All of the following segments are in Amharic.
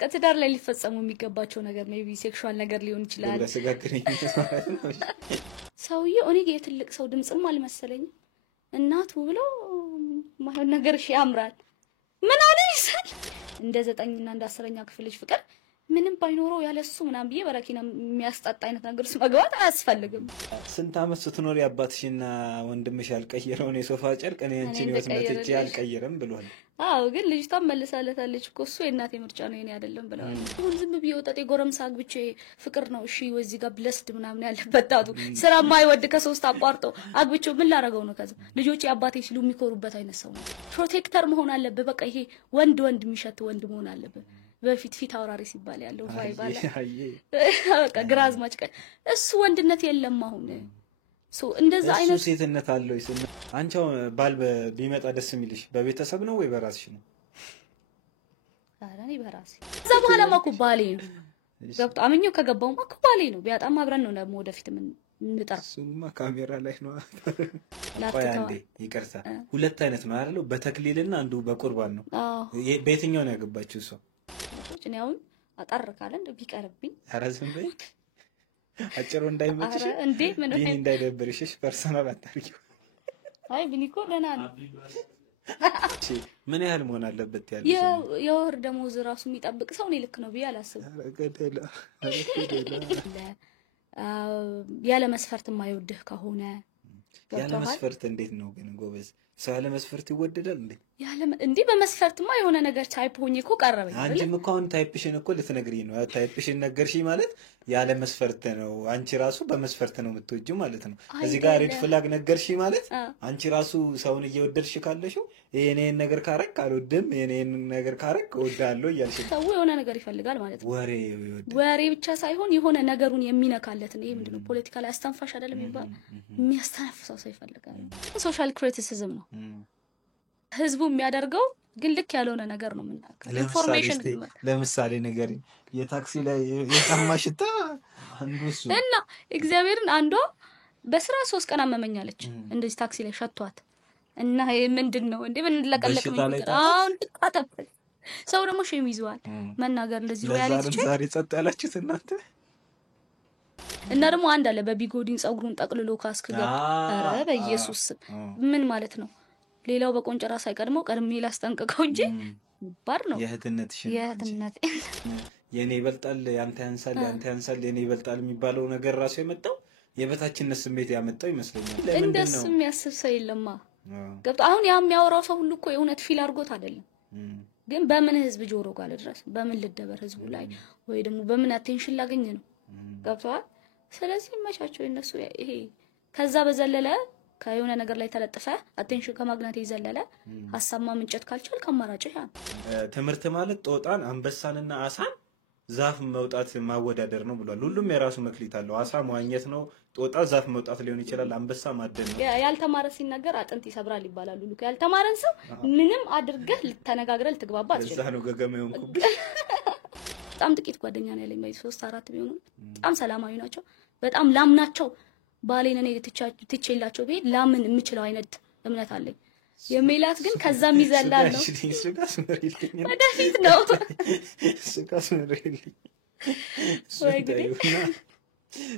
ከትዳር ላይ ሊፈጸሙ የሚገባቸው ነገር ሜቢ ሴክሹዋል ነገር ሊሆን ይችላል ለስጋግረኝነት ማለት ነው ሰውዬው እኔ የትልቅ ሰው ድምጽም አልመሰለኝ እናቱ ብሎ ማይሆን ነገር ያምራል ምን አለ ይሰል እንደ 9 እና እንደ 10ኛ ክፍል ልጅ ፍቅር ምንም ባይኖረው ያለሱ ምናም ብዬ በረኪና የሚያስጣጣ አይነት ነገርስ መግባት አያስፈልግም ስንት አመት ስትኖር ያባትሽና ወንድምሽ ያልቀየረውን የሶፋ ጨርቅ እኔ አንቺን ወስ መጥቼ ያልቀየረም ብሏል አው ግን ልጅቷ መልሳለታለች እኮ እሱ የእናቴ ምርጫ ነው የኔ አይደለም ብለዋል ሁሉ ዝም ብዬ ወጣጤ ጎረምሳ አግብቼ ፍቅር ነው እሺ ወዚህ ጋር ብለስድ ምናምን ያለበት ታቱ ስራ ማይወድ ከሶስት አቋርጦ አግብቼው ምን ላረጋው ነው ከዛ ልጆች ያባቴ ሲሉ የሚኮሩበት አይነት ሰው ነው ፕሮቴክተር መሆን አለበት በቃ ይሄ ወንድ የሚሸት ወንድ መሆን አለበት በፊት ፊት አውራሪ ሲባል ያለው ቫይብ አለ በቃ ግራዝማች እሱ ወንድነት የለም አሁን ሶ እንደዛ አይነት እሱ ሴትነት አለው ይስም አንቺው ባል ቢመጣ ደስ የሚልሽ በቤተሰብ ነው ወይ በራስሽ ነው አራኒ በራሴ እዛ በኋላ ማኩ ባሌ ነው ገብቶ አመኘው ከገባው ማኩ ባሌ ነው ቢያጣም አብረን ነው ደግሞ ወደፊት ምን እንጠራ እሱማ ካሜራ ላይ ነው ቆያንዴ ይቅርታ ሁለት አይነት ነው አይደል በተክሊልና አንዱ በቁርባን ነው በየትኛው ነው ያገባችው እሷ እኔ አሁን አጣር ካለ እንደ ቢቀርብኝ አራዝም በይ አጭሩ እንዳይመችሽ እንዴ ምን ቢኒ እንዳይደብርሽሽ ፐርሰናል አታርጊው አይ ቢኒኮ ለና እሺ ምን ያህል መሆን አለበት ያለሽ የወር ደሞዝ ራሱ የሚጠብቅ ሰው ነው ልክ ነው ቢያል አስብ ያለ መስፈርት የማይወድህ ከሆነ ያለ መስፈርት እንዴት ነው ግን ጎበዝ ሰው ያለ መስፈርት ይወደዳል እንዴ ያለ እንዴ በመስፈርትማ የሆነ ነገር ታይፕ ሆኜ እኮ ቀረበኝ አንቺም እኮ አሁን ታይፕሽን እኮ ልትነግሪኝ ነው ታይፕሽን ነገርሽኝ ማለት ያለ መስፈርት ነው አንቺ ራሱ በመስፈርት ነው የምትወጂው ማለት ነው እዚህ ጋር ሬድ ፍላግ ነገርሽኝ ማለት አንቺ ራሱ ሰውን እየወደድሽ ካለሽው የኔን ነገር ካረክ አልወድም የኔን ነገር ካረክ እወዳለሁ እያልሽ ሰው የሆነ ነገር ይፈልጋል ማለት ነው ወሬ ብቻ ሳይሆን የሆነ ነገሩን የሚነካለት ነው ይሄ ምንድነው ፖለቲካሊ አስተንፋሽ አይደለም ይባል የሚያስተነፍሰው ሰው ይፈልጋል ሶሻል ክሪቲሲዝም ነው ህዝቡ የሚያደርገው ግን ልክ ያልሆነ ነገር ነው የምናከው ኢንፎርሜሽን ለምሳሌ ነገር የታክሲ ላይ የታማሽታ አንዱስ እና እግዚአብሔርን አንዷ በስራ 3 ቀን አመመኛለች እንደዚህ ታክሲ ላይ ሸቷት እና ይሄ ምንድነው እንዴ ምን ለቀለቅ ምን አሁን ተቃጠፈ ሰው ደግሞ ሼም ይዟል መናገር እንደዚህ ሪያሊቲ ዛሬ ጸጥ ያላችሁት እናንተ እና ደግሞ አንድ አለ በቢጎዲን ጸጉሩን ጠቅልሎ ካስከጋ አረ በኢየሱስ ምን ማለት ነው ሌላው በቆንጨራ ሳይቀድመው ቀድሜ ላስጠንቀቀው እንጂ ባር ነው የህትነት የኔ ይበልጣል ያንተ ያንሳል የኔ ይበልጣል የሚባለው ነገር ራሱ የመጣው የበታችነት ስሜት ያመጣው ይመስለኛል እንደሱ የሚያስብ ሰው የለማ ገብቶ አሁን ያ የሚያወራው ሰው ሁሉ እኮ የእውነት ፊል አድርጎት አይደለም ግን በምን ህዝብ ጆሮ ጋር ድረስ በምን ልደበር ህዝቡ ላይ ወይ ደግሞ በምን አቴንሽን ላገኝ ነው ገብቷል ስለዚህ መቻቸው እነሱ ይሄ ከዛ በዘለለ ከየሆነ ነገር ላይ ተለጥፈ አቴንሽን ከማግኘት ይዘለለ ሐሳብ ማምንጨት ካልቻል ከማራጭ ያ ትምርት ማለት ጦጣን አንበሳንና አሳን ዛፍ መውጣት ማወዳደር ነው ብሏል ሁሉም የራሱ መክሊት አለው አሳ መዋኘት ነው ጦጣ ዛፍ መውጣት ሊሆን ይችላል አንበሳ ማደን ነው ያልተማረ ሲናገር አጥንት ይሰብራል ይባላል ሁሉ ያልተማረን ሰው ምንም አድርገህ ልተነጋግረህ ልትግባባ አትችልም እዛ ነው ገገመውን ኩብ በጣም ጥቂት ጓደኛ ነው ያለኝ ባይ 3 4 ቢሆኑ በጣም ሰላማዊ ናቸው በጣም ላምናቸው ባሌን እኔ ትቼላቸው ቤት ላምን የምችለው አይነት እምነት አለኝ የሚላት ግን ከዛም ይዘላል ነው ወደፊት ነው ስቃስመሪልኝ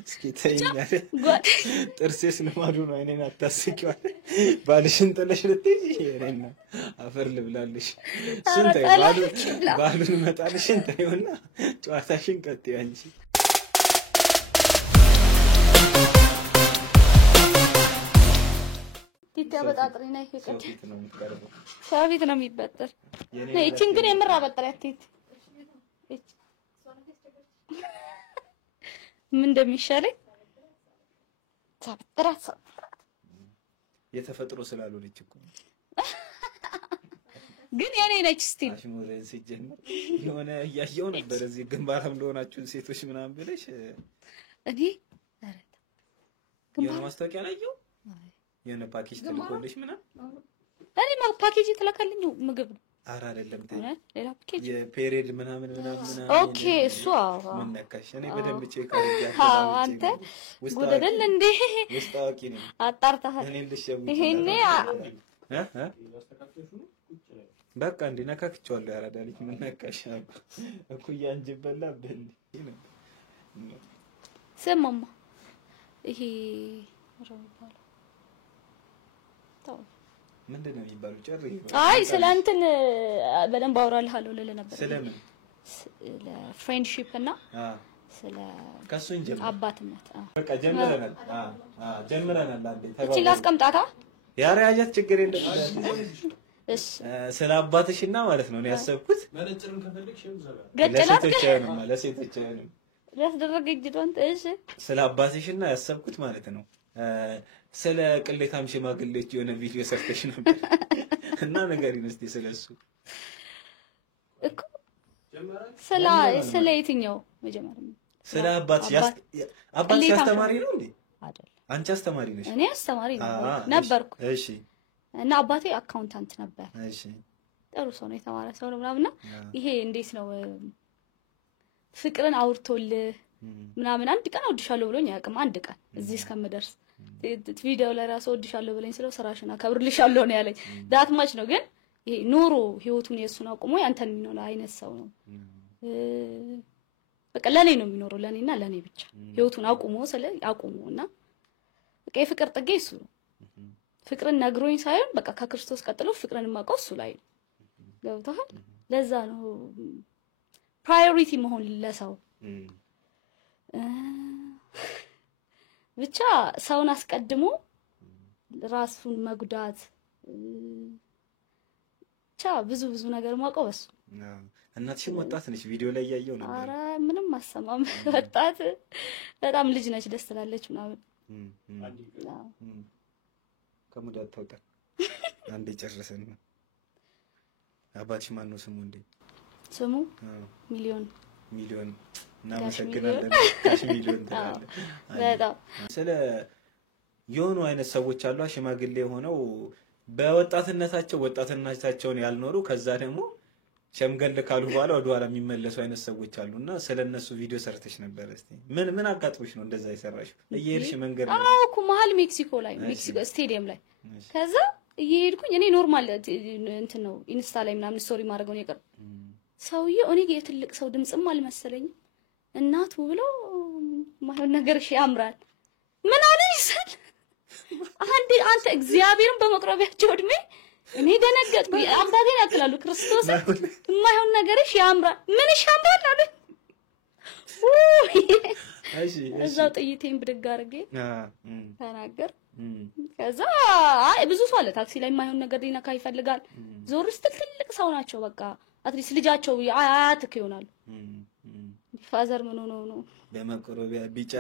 እስኪ ተይኛለ ጥርሴስ ልማዱ ነው አይኔን አታስቂው ባልሽን ጥለሽ ልትይ የኔና አፈር ልብላልሽ ስንት ባሉን መጣልሽን ተይውና ጨዋታሽን ቀጥይ አንቺ ይተበጣጥሪ ናይ ከቀደ ሳቢት ነው የሚበጠር ነይ እቺን ግን የምራ በጠር ያትት ምን እንደሚሻለኝ ታበጥራት የተፈጥሮ ስላልሆነች እኮ ግን የኔ ነች ስቲል አሽሙረን ሲጀምር የሆነ ያያየው ነበር እዚህ ግንባራም ለሆናችሁ ሴቶች ምናምን ብለሽ እኔ አረታ ግንባር ማስታወቂያ ላየው የነ ፓኬጅ ተልኮልሽ ምናምን እኔ ማው ፓኬጅ ተላከልኝ ምግብ ነው አራ አይደለም ሌላ ፓኬጅ የፔሪድ ምናምን ኦኬ እሱ ምን ነካሽ እኔ በደንብ ቼክ አድርጌ አንተ ጉደደል እንዴ ውስጣቂ ነው አጣርታህ እኔ ልሽው ይሄኔ በቃ እንዴ ነካክቼዋለሁ። ያራዳ ልጅ ምን ነካሽ? እኩያ እንጂ በላ በል ስማማ ይሄ ምንድን ነው የሚባለው? ጨርይ። አይ ስለ እንትን በደንብ አወራልሃለሁ ልልህ ነበር። ስለምን? ስለ ፍሬንድሺፕ እና ስለ ከሱን ጀምር አባትነት። በቃ ጀምረናል። ጀምረናል። አንዴ እቺ ላስቀምጣታ ያራያት ችግር የለም። እሺ ስለ አባትሽና ማለት ነው እኔ ያሰብኩት መነጽርም ከፈለግሽ ለሴቶች አይሆንም፣ ለሴቶች አይሆንም። ያስደረገኝ ጅዶን እሺ ስለ አባትሽና ያሰብኩት ማለት ነው ስለ ቅሌታም ሽማግሌዎች የሆነ ቪዲዮ ሰርተሽ ነበር እና ንገሪን እስቲ ስለሱ እኮ ስለ የትኛው መጀመሪያ ስለ አባትሽ አስተማሪ ነው እንዴ? አይደል? አንቺ አስተማሪ ነሽ? እኔ አስተማሪ ነበርኩ። እሺ። እና አባቴ አካውንታንት ነበር። እሺ። ጥሩ ሰው ነው፣ የተማረ ሰው ነው ምናምንና ይሄ እንዴት ነው ፍቅርን አውርቶልህ ምናምን አንድ ቀን አውድሻለሁ ብሎኝ አያውቅም። አንድ ቀን እዚህ እስከምደርስ ቪዲዮ ላይ ራሱ አውድሻለሁ ብለኝ ስለው ስራሽን አከብርልሻለሁ ነው ያለኝ። ዳት ማች ነው ግን ይሄ ኑሮ ህይወቱን የሱን አቁሞ ያንተን የሚኖር አይነት ሰው ነው። በቃ ለኔ ነው የሚኖረው፣ ለኔና ለኔ ብቻ ህይወቱን አቁሞ አቁሞና በቃ የፍቅር ጥጌ እሱ ነው። ፍቅርን ነግሮኝ ሳይሆን በቃ ከክርስቶስ ቀጥሎ ፍቅርን ማውቀው እሱ ላይ ነው። ገብቶሃል? ለዛ ነው ፕራዮሪቲ መሆን ለሰው ብቻ ሰውን አስቀድሞ ራሱን መጉዳት ብቻ ብዙ ነገር ማውቀው እሱ። እናትሽም ወጣት ነች፣ ቪዲዮ ላይ ያየው ነበር። ኧረ ምንም አሰማም፣ ወጣት በጣም ልጅ ነች፣ ደስ ትላለች ምናምን። ከሙድ አታውጣ። አንዴ ጨርሰን ነው። አባትሽ ማን ነው ስሙ እንዴ? ስሙ ሚሊዮን እናመሰግናለን። ካሽ ሚሊዮን ተባለ። በጣም ስለ የሆኑ አይነት ሰዎች አሉ ሽማግሌ ሆነው በወጣትነታቸው ወጣትነታቸውን ያልኖሩ ከዛ ደግሞ ሸምገል ካሉ በኋላ ወደ ኋላ የሚመለሱ አይነት ሰዎች አሉና ስለነሱ ቪዲዮ ሰርተሽ ነበር። እስቲ ምን አጋጥሞሽ ነው እንደዛ የሰራሽው? እየሄድሽ መንገድ ነው? አዎ እኮ መሀል ሜክሲኮ ስቴዲየም ላይ ከዛ እየሄድኩኝ እኔ ኖርማል እንትን ነው ኢንስታ ላይ ምናምን ስቶሪ ማድረገው ነው የቀር ሰውዬው እኔ የትልቅ ሰው ድምጽም አልመሰለኝም። እናቱ ብለው ማይሆን ነገር ያምራል ምን አለ ይሰል አንተ እግዚአብሔርን በመቅረቢያቸው እድሜ እኔ ደነገጥኩ። አባቴን ያክላሉ ክርስቶስ የማይሆን ነገርሽ ያምራል ምን ያምራል አሉ። እሺ እዛው ጥይቴን ብድግ አድርጌ ተናገር። ከዛ ብዙ ሰው አለ ታክሲ ላይ የማይሆን ነገር ሊነካ ይፈልጋል። ዞር ስትል ትልቅ ሰው ናቸው። በቃ አትሊስት ልጃቸው አያትክ ይሆናሉ። ፋዘር ምን ሆኖ ነው በመቅረቢያ ቢጫ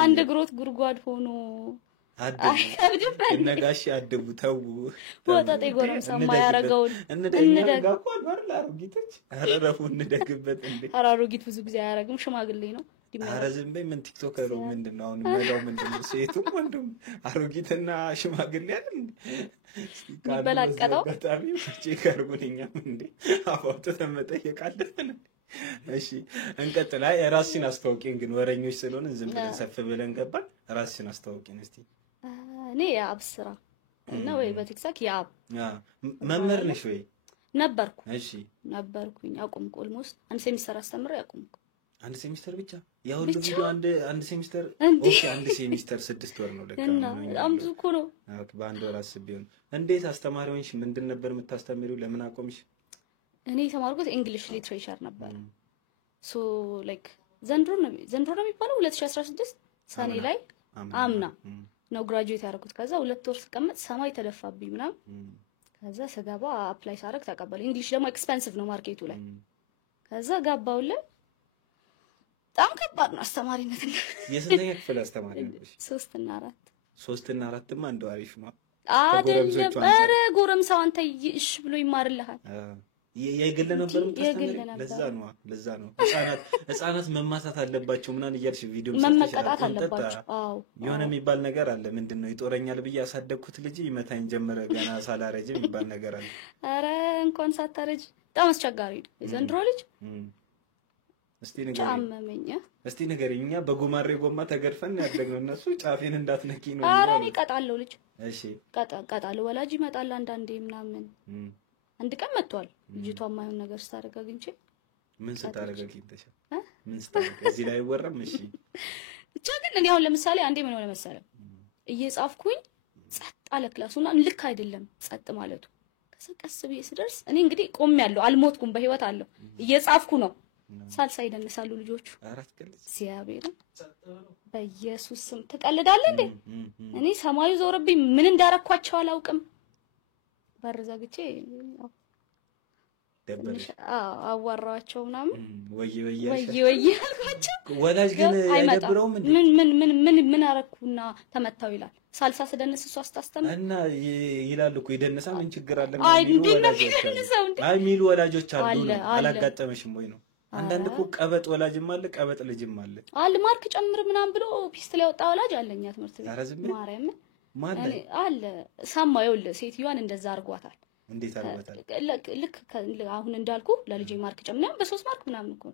አንድ ግሮት ጉርጓድ ሆኖ እነጋሽ አድቡ ተው ወጣጤ ጎረምሳ ማያረጋውን አረረፉ እንደግበት እንዴ አራሮጊት ብዙ ጊዜ አያረግም፣ ሽማግሌ ነው። ኧረ ዝም በይ። ምን ቲክቶክ ነው ምንድነው አሁን መላው ምንድነው? ሴቱም ወንዱም አሮጊትና ሽማግሌ አይደል ይበላቀጠው በጣም ፍቺ ካርጉንኛም እንዴ አባቱ ተመጠየቅ አለብን። እሺ እንቀጥል። አይ ራስሽን አስተዋውቂን ግን ወረኞች ስለሆነ ዝም ብለን ሰፍ ብለን ገባን። ራስሽን አስተዋውቂን እስቲ። እኔ የአብስራ እና ወይ በቲክቶክ የአብ መምህር ነሽ ወይ? ነበርኩ። እሺ ነበርኩኝ። አቆምኩ። ኦልሞስት አንድ ሴሚስተር አስተምሬ አቆምኩ። አንድ ሴሚስተር ብቻ? ያው ሁሉ ቪዲዮ አንድ ሴሚስተር? ኦኬ አንድ ሴሚስተር 6 ወር ነው ለካ ነው። በጣም ብዙ እኮ ነው። ኦኬ በአንድ ወር አስቤው። እንዴት አስተማሪውንሽ ምንድን ነበር የምታስተምሪው? ለምን አቆምሽ? እኔ የተማርኩት እንግሊሽ ሊትሬቸር ነበር። ሶ ላይክ ዘንድሮ ነው የሚባለው 2016 ሰኔ ላይ አምና ነው ግራጁዌት ያደረኩት። ከዛ 2 ወር ስቀመጥ ሰማይ ተደፋብኝ ምናምን። ከዛ ስገባ አፕላይ ሳደርግ ተቀበለ። እንግሊሽ ደግሞ ኤክስፔንሲቭ ነው ማርኬቱ ላይ። ከዛ ገባሁልኝ። በጣም ከባድ ነው አስተማሪነት። የስንተኛ ክፍል አስተማሪ ነሽ? 3 እና 4። 3 እና 4ማ እንደው አሪፍ ነው አይደለም? ኧረ ጎረምሳው አንተ እሺ ብሎ ይማርልሃል። የግል ነበር የምታስተምሪው? ለዛ ነው ህፃናት መማታት አለባቸው ምናምን እያልሽ ቪዲዮ መመቀጣት አለባቸው። አዎ የሆነ የሚባል ነገር አለ። ምንድነው ይጦረኛል ብዬ ያሳደግኩት ልጅ ይመታኝ ጀመረ ገና ሳላረጅ የሚባል ነገር አለ። ኧረ እንኳን ሳታረጅ በጣም አስቸጋሪ ነው የዘንድሮ ልጅ። እስቲ ንገሪኝ። እኛ በጉማሬ ጎማ ተገርፈን ያደግነው እነሱ ጫፌን እንዳትነኪ ነው። ኧረ እኔ እቀጣለሁ ልጅ። እሺ ቀጣለሁ። ወላጅ ይመጣል አንዳንዴ ምናምን አንድ ቀን መጥቷል። ልጅቷ የማይሆን ነገር ስታደርግ አግኝቼ ምን ስታደርግ አግኝተሻል? ምን ስታደርግ እዚህ ላይ አይወራም። እሺ ብቻ ግን እኔ አሁን ለምሳሌ አንዴ ምን ሆነ መሰለህ እየጻፍኩኝ ጸጥ አለ ክላሱና ልክ አይደለም ጸጥ ማለቱ። ቀስ ብዬ ስደርስ እኔ እንግዲህ ቆሜያለሁ፣ አልሞትኩም፣ በህይወት አለሁ፣ እየጻፍኩ ነው። ሳልሳ ይደንሳሉ ልጆቹ። አራት ቀልስ እግዚአብሔር በኢየሱስ ስም ትቀልዳለህ እንዴ? እኔ ሰማዩ ዞርብኝ፣ ምን እንዳረኳቸው አላውቅም። በር ዘግቼ ደበረሽ? አዋራቸው ምናምን ወይ አልኳቸው። ወላጅ ግን አይደብረውም እንዴ? ምን አረኩና ተመታው ይላል። ሳልሳ ስደንስ እሱ አስታስተምር እና ይላል እኮ ይደንሳ ምን ችግር አለ? አይ እንዴ ሚሉ ወላጆች አሉ። አላጋጠመሽም ወይ ነው? አንዳንድ እኮ ቀበጥ ወላጅም አለ፣ ቀበጥ ልጅም አለ። ማርክ ጨምር ምናምን ብሎ ፒስትል ያወጣ ወላጅ አለኛ ትምህርት ቤት ማርያም አለ። ሰማው ይኸውልህ ሴትዮዋን እንደዛ አርጓታል። እንዴት አርጓታል? ልክ አሁን እንዳልኩ ለልጄ ማርክ ጨምር በ3 ማርክ ምናምን እኮ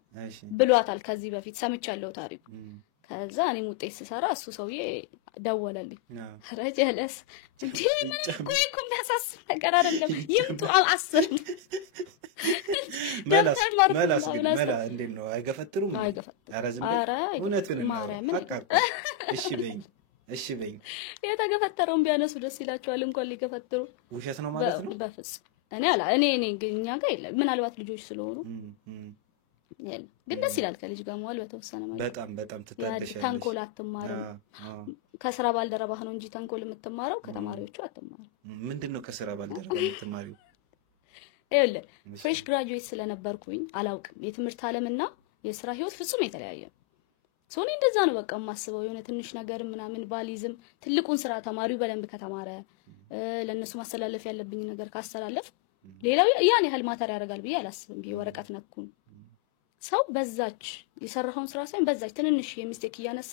ብሏታል። ከዚህ በፊት ሰምቻለሁ ታሪኩ። ከዛ እኔም ውጤት ስሰራ እሱ ሰውዬ ደወለልኝ። ረጀለስ እንዴ ምን እኮ የሚያሳስብ ነገር አይደለም። ይምጡ 10 መላስ እንዴት ነው? አይገፈትሩም? ኧረ ዝም በይ እውነቱን እሺ በይኝ። የተገፈተረውን ቢያነሱ ደስ ይላቸዋል። እንኳን ሊገፈትሩ ውሸት ነው ማለት ነው። በፍጹም እኔ እኛ ጋር የለም። ምናልባት ልጆች ስለሆኑ የለም፣ ግን ደስ ይላል ከልጅ ጋር መዋል በተወሰነ ማለት። በጣም ትታደሻለሽ። ተንኮል አትማርም። ከስራ ባልደረባህ ነው እንጂ ተንኮል የምትማረው ከተማሪዎቹ አትማርም። ምንድነው ከስራ ባልደረባ የምትማሪው? ይኸውልህ ፍሬሽ ግራጁዌት ስለነበርኩኝ አላውቅም። የትምህርት ዓለምና የስራ ህይወት ፍጹም የተለያየ ነው። ሶኒ እንደዛ ነው በቃ የማስበው። የሆነ ትንሽ ነገር ምናምን ባሊዝም ትልቁን ስራ ተማሪው በደንብ ከተማረ ለነሱ ማስተላለፍ ያለብኝ ነገር ካስተላለፍ ሌላው ያን ያህል ማተር ያደርጋል ብዬ አላስብም። ይሄ ወረቀት ነኩን ሰው በዛች የሰራውን ስራ ሳይሆን በዛች ትንንሽ የሚስቴክ እያነሳ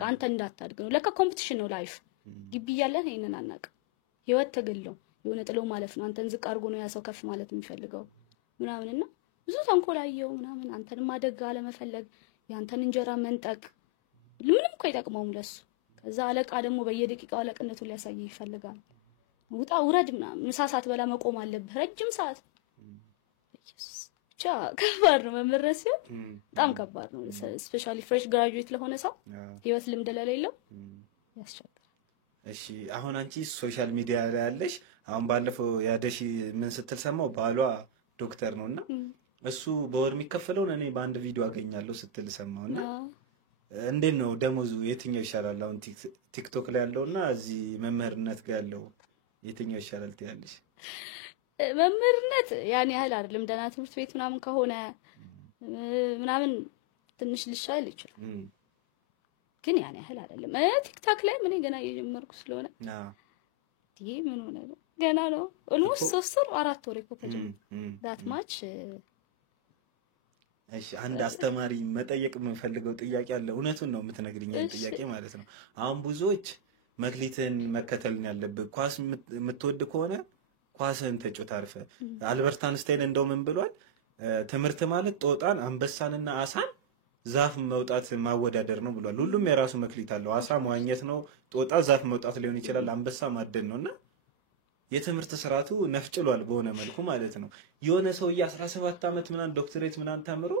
ካንተ እንዳታድግ ነው። ለካ ኮምፒቲሽን ነው ላይፍ። ግቢ ያለን ይሄንን አናውቅም። ህይወት ተገለው የሆነ ጥሎ ማለፍ ነው። አንተን ዝቅ አድርጎ ነው ያ ሰው ከፍ ማለት የሚፈልገው ምናምንና ብዙ ተንኮላየው ምናምን አንተን ማደግ አለመፈለግ ያንተን እንጀራ መንጠቅ ምንም እኮ አይጠቅመውም ለሱ። ከዛ አለቃ ደግሞ በየደቂቃው አለቅነቱን ሊያሳይ ይፈልጋል። ውጣ ውረድ ምናምን ምሳ ሰዓት በላ መቆም አለብህ ረጅም ሰዓት። ኢየሱስ ብቻ ከባድ ነው መመረስ በጣም ከባድ ነው። ስፔሻሊ ፍሬሽ ግራጁዌት ለሆነ ሰው ህይወት ልምድ ለሌለው ያስቸግራል። እሺ አሁን አንቺ ሶሻል ሚዲያ ላይ ያለሽ አሁን ባለፈው ያደሽ ምን ስትል ሰማው ባሏ ዶክተር ነውና እሱ በወር የሚከፈለውን እኔ በአንድ ቪዲዮ አገኛለሁ ስትል ሰማውና እንዴት ነው ደሞዙ የትኛው ይሻላል? አሁን ቲክቶክ ላይ ያለውና እዚህ መምህርነት ጋር ያለው የትኛው ይሻላል ትያለሽ? መምህርነት ያን ያህል አይደለም። ደህና ትምህርት ቤት ምናምን ከሆነ ምናምን ትንሽ ልሻል ይችላል፣ ግን ያን ያህል አይደለም። ቲክታክ ላይ ምን ገና እየጀመርኩ ስለሆነ ይሄ ምን ሆነ ነው ገና ነው። ኦልሞስት 3 ወር 4 ወር እኮ ዳት ማች። እሺ አንድ አስተማሪ መጠየቅ የምፈልገው ጥያቄ አለ። እውነቱን ነው የምትነግሪኝ ጥያቄ ማለት ነው። አሁን ብዙዎች መክሊትን መከተልን ያለብህ ኳስ የምትወድ ከሆነ ኳስን ተጫወት አርፈ። አልበርት አንስታይን እንደው ምን ብሏል? ትምህርት ማለት ጦጣን አንበሳንና አሳን ዛፍ መውጣት ማወዳደር ነው ብሏል። ሁሉም የራሱ መክሊት አለው። አሳ መዋኘት ነው፣ ጦጣ ዛፍ መውጣት ሊሆን ይችላል፣ አንበሳ ማደን ነውና የትምህርት ስርዓቱ ነፍጭሏል በሆነ መልኩ ማለት ነው። የሆነ ሰውዬ 17 ዓመት ምናምን ዶክተሬት ምናምን ተምሮ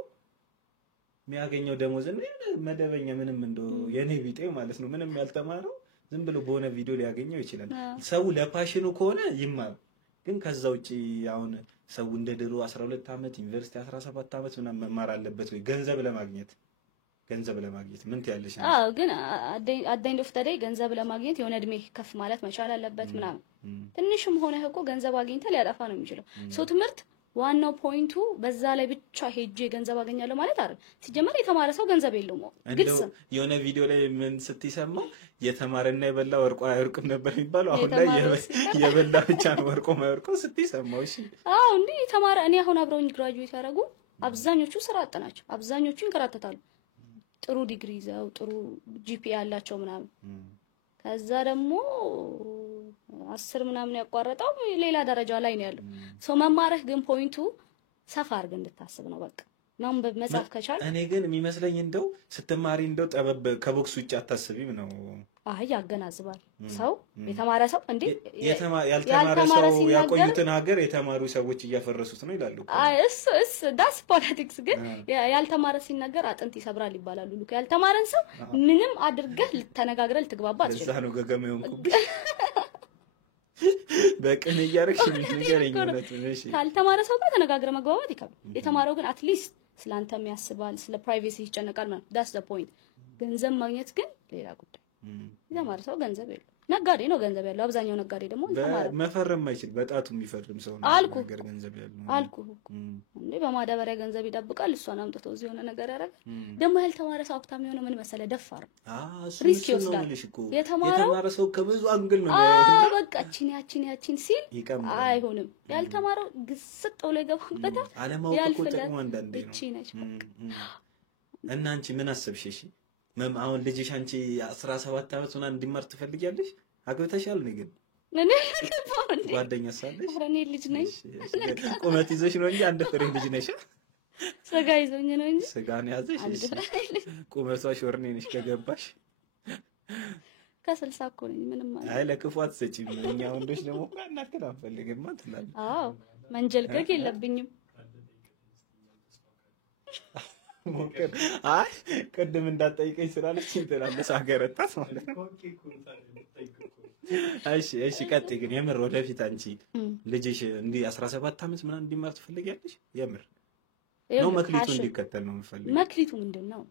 የሚያገኘው ደሞዝ እና መደበኛ ምንም እንደው የኔ ቢጤው ማለት ነው ምንም ያልተማረው ዝም ብሎ በሆነ ቪዲዮ ሊያገኘው ይችላል። ሰው ለፓሽኑ ከሆነ ይማር። ግን ከዛ ውጪ አሁን ሰው እንደ ድሮ 12 ዓመት ዩኒቨርሲቲ 17 ዓመት ምናምን መማር አለበት ወይ ገንዘብ ለማግኘት ምን ትያለሽ? አዎ ግን አዳይንድ ኦፍ ተዳይ ገንዘብ ለማግኘት የሆነ እድሜ ከፍ ማለት መቻል አለበት ምናምን። ትንሽም ሆነ እኮ ገንዘብ አግኝተህ ሊያጠፋ ነው የሚችለው። ሰው ትምህርት ዋናው ፖይንቱ በዛ ላይ ብቻ ሄጄ ገንዘብ አገኛለሁ ማለት አይደል። ሲጀመር የተማረ ሰው ገንዘብ የለውም። ግልጽ የሆነ ቪዲዮ ላይ ምን ስትሰማው የተማረና የበላ ወርቆ አይወርቅም ነበር የሚባለው። አሁን ላይ የበላ ብቻ ነው ወርቆ ማይወርቀው ስትሰማው። እሺ አዎ እንዴ የተማረ እኔ አሁን አብረውኝ ግራጁዌት ያደረጉ አብዛኞቹ ስራ አጥ ናቸው። አብዛኞቹ ይንከራተታሉ። ጥሩ ዲግሪ ይዘው ጥሩ ጂፒኤ ያላቸው ምናምን ከዛ ደግሞ 10 ምናምን ያቋረጠው ሌላ ደረጃ ላይ ነው ያለው። ሰው መማረህ ግን ፖይንቱ ሰፋ አድርገህ እንድታስብ ነው። በቃ ማንበብ መጻፍ ከቻል እኔ ግን የሚመስለኝ እንደው ስትማሪ እንደው ጠበብ ከቦክስ ውጭ አታስቢም ነው። አይ ያገናዝባል። ሰው የተማረ ሰው እንዴ ያልተማረ ሰው ያቆዩትን ሀገር የተማሩ ሰዎች እያፈረሱት ነው ይላሉ። አይ እስ ዳስ ፖለቲክስ ግን ያልተማረ ሲናገር አጥንት ይሰብራል ይባላሉ። ልክ ያልተማረን ሰው ምንም አድርገህ ልተነጋግረህ ልትግባባ አትችልም። እዛ ነው ገገመውን ኩብ በቅን እያረክሽ ንገረኝ ነው። እሺ ካልተማረ ሰው ጋር ተነጋግረህ መግባባት ይከብዳል። የተማረው ግን አትሊስት ስላንተም ያስባል፣ ስለ ፕራይቬሲ ይጨነቃል ማለት ዳስ ዘ ፖይንት። ገንዘብ ማግኘት ግን ሌላ ጉዳይ። የተማረ ሰው ገንዘብ የለው፣ ነጋዴ ነው ገንዘብ ያለው። አብዛኛው ነጋዴ ደግሞ ተማረ መፈረም ማይችል በጣቱ የሚፈርም ሰው ነው ነገር ገንዘብ ያለው አልኩህ እንዴ። በማዳበሪያ ገንዘብ ይደብቃል፣ እሷን አምጥተው እዚህ የሆነ ነገር ያደርጋል። ደግሞ ያልተማረ ሰው ሀብታም የሆነ ምን መሰለ ደፋር ሪስክ ይወስዳል። የተማረ ሰው ከብዙ አንግል ነው ያለው። በቃ ያቺን ሲል አይሆንም። ያልተማረው ግስጥ ብሎ ይገባበታል። አለማወቅ እኮ ጥቅሙ አንዳንዴ ነው። እቺ ነች በቃ። እና አንቺ ምን አሰብሽ? እሺ አሁን ልጅሽ አንቺ 17 ዓመት ሆና እንዲማር ትፈልጊያለሽ? አግብተሻል? ነው ግን እኔ ለከፋው እንዴ ጓደኛ ሳለሽ? ኧረ እኔ ልጅ ነኝ። ቁመት ይዘሽ ነው እንጂ አንድ ፍሬ ልጅ ነሽ። ስጋ ይዞኝ ነው እንጂ ስጋን ያዘሽ። ቁመቷ ሾርኔ ነሽ ከገባሽ። ከ60 እኮ ነኝ ምንም ማለት። አይ ለክፉ አትሰጪም። እኛ ወንዶች ደግሞ እናክል አንፈልግም ትላለች። አዎ መንጀልገግ የለብኝም። ሞከር አይ ቅድም እንዳትጠይቀኝ ስላለች እንትላለች አገረጣት ማለት ነው። እሺ ቀጥይ። ግን የምር ወደፊት አንቺ ልጅሽ እንዲህ 17 ዓመት ምናምን እንዲማር ትፈልጊያለሽ? የምር ነው መክሊቱ እንዲከተል ነው የምፈልገው። መክሊቱ ምንድነው?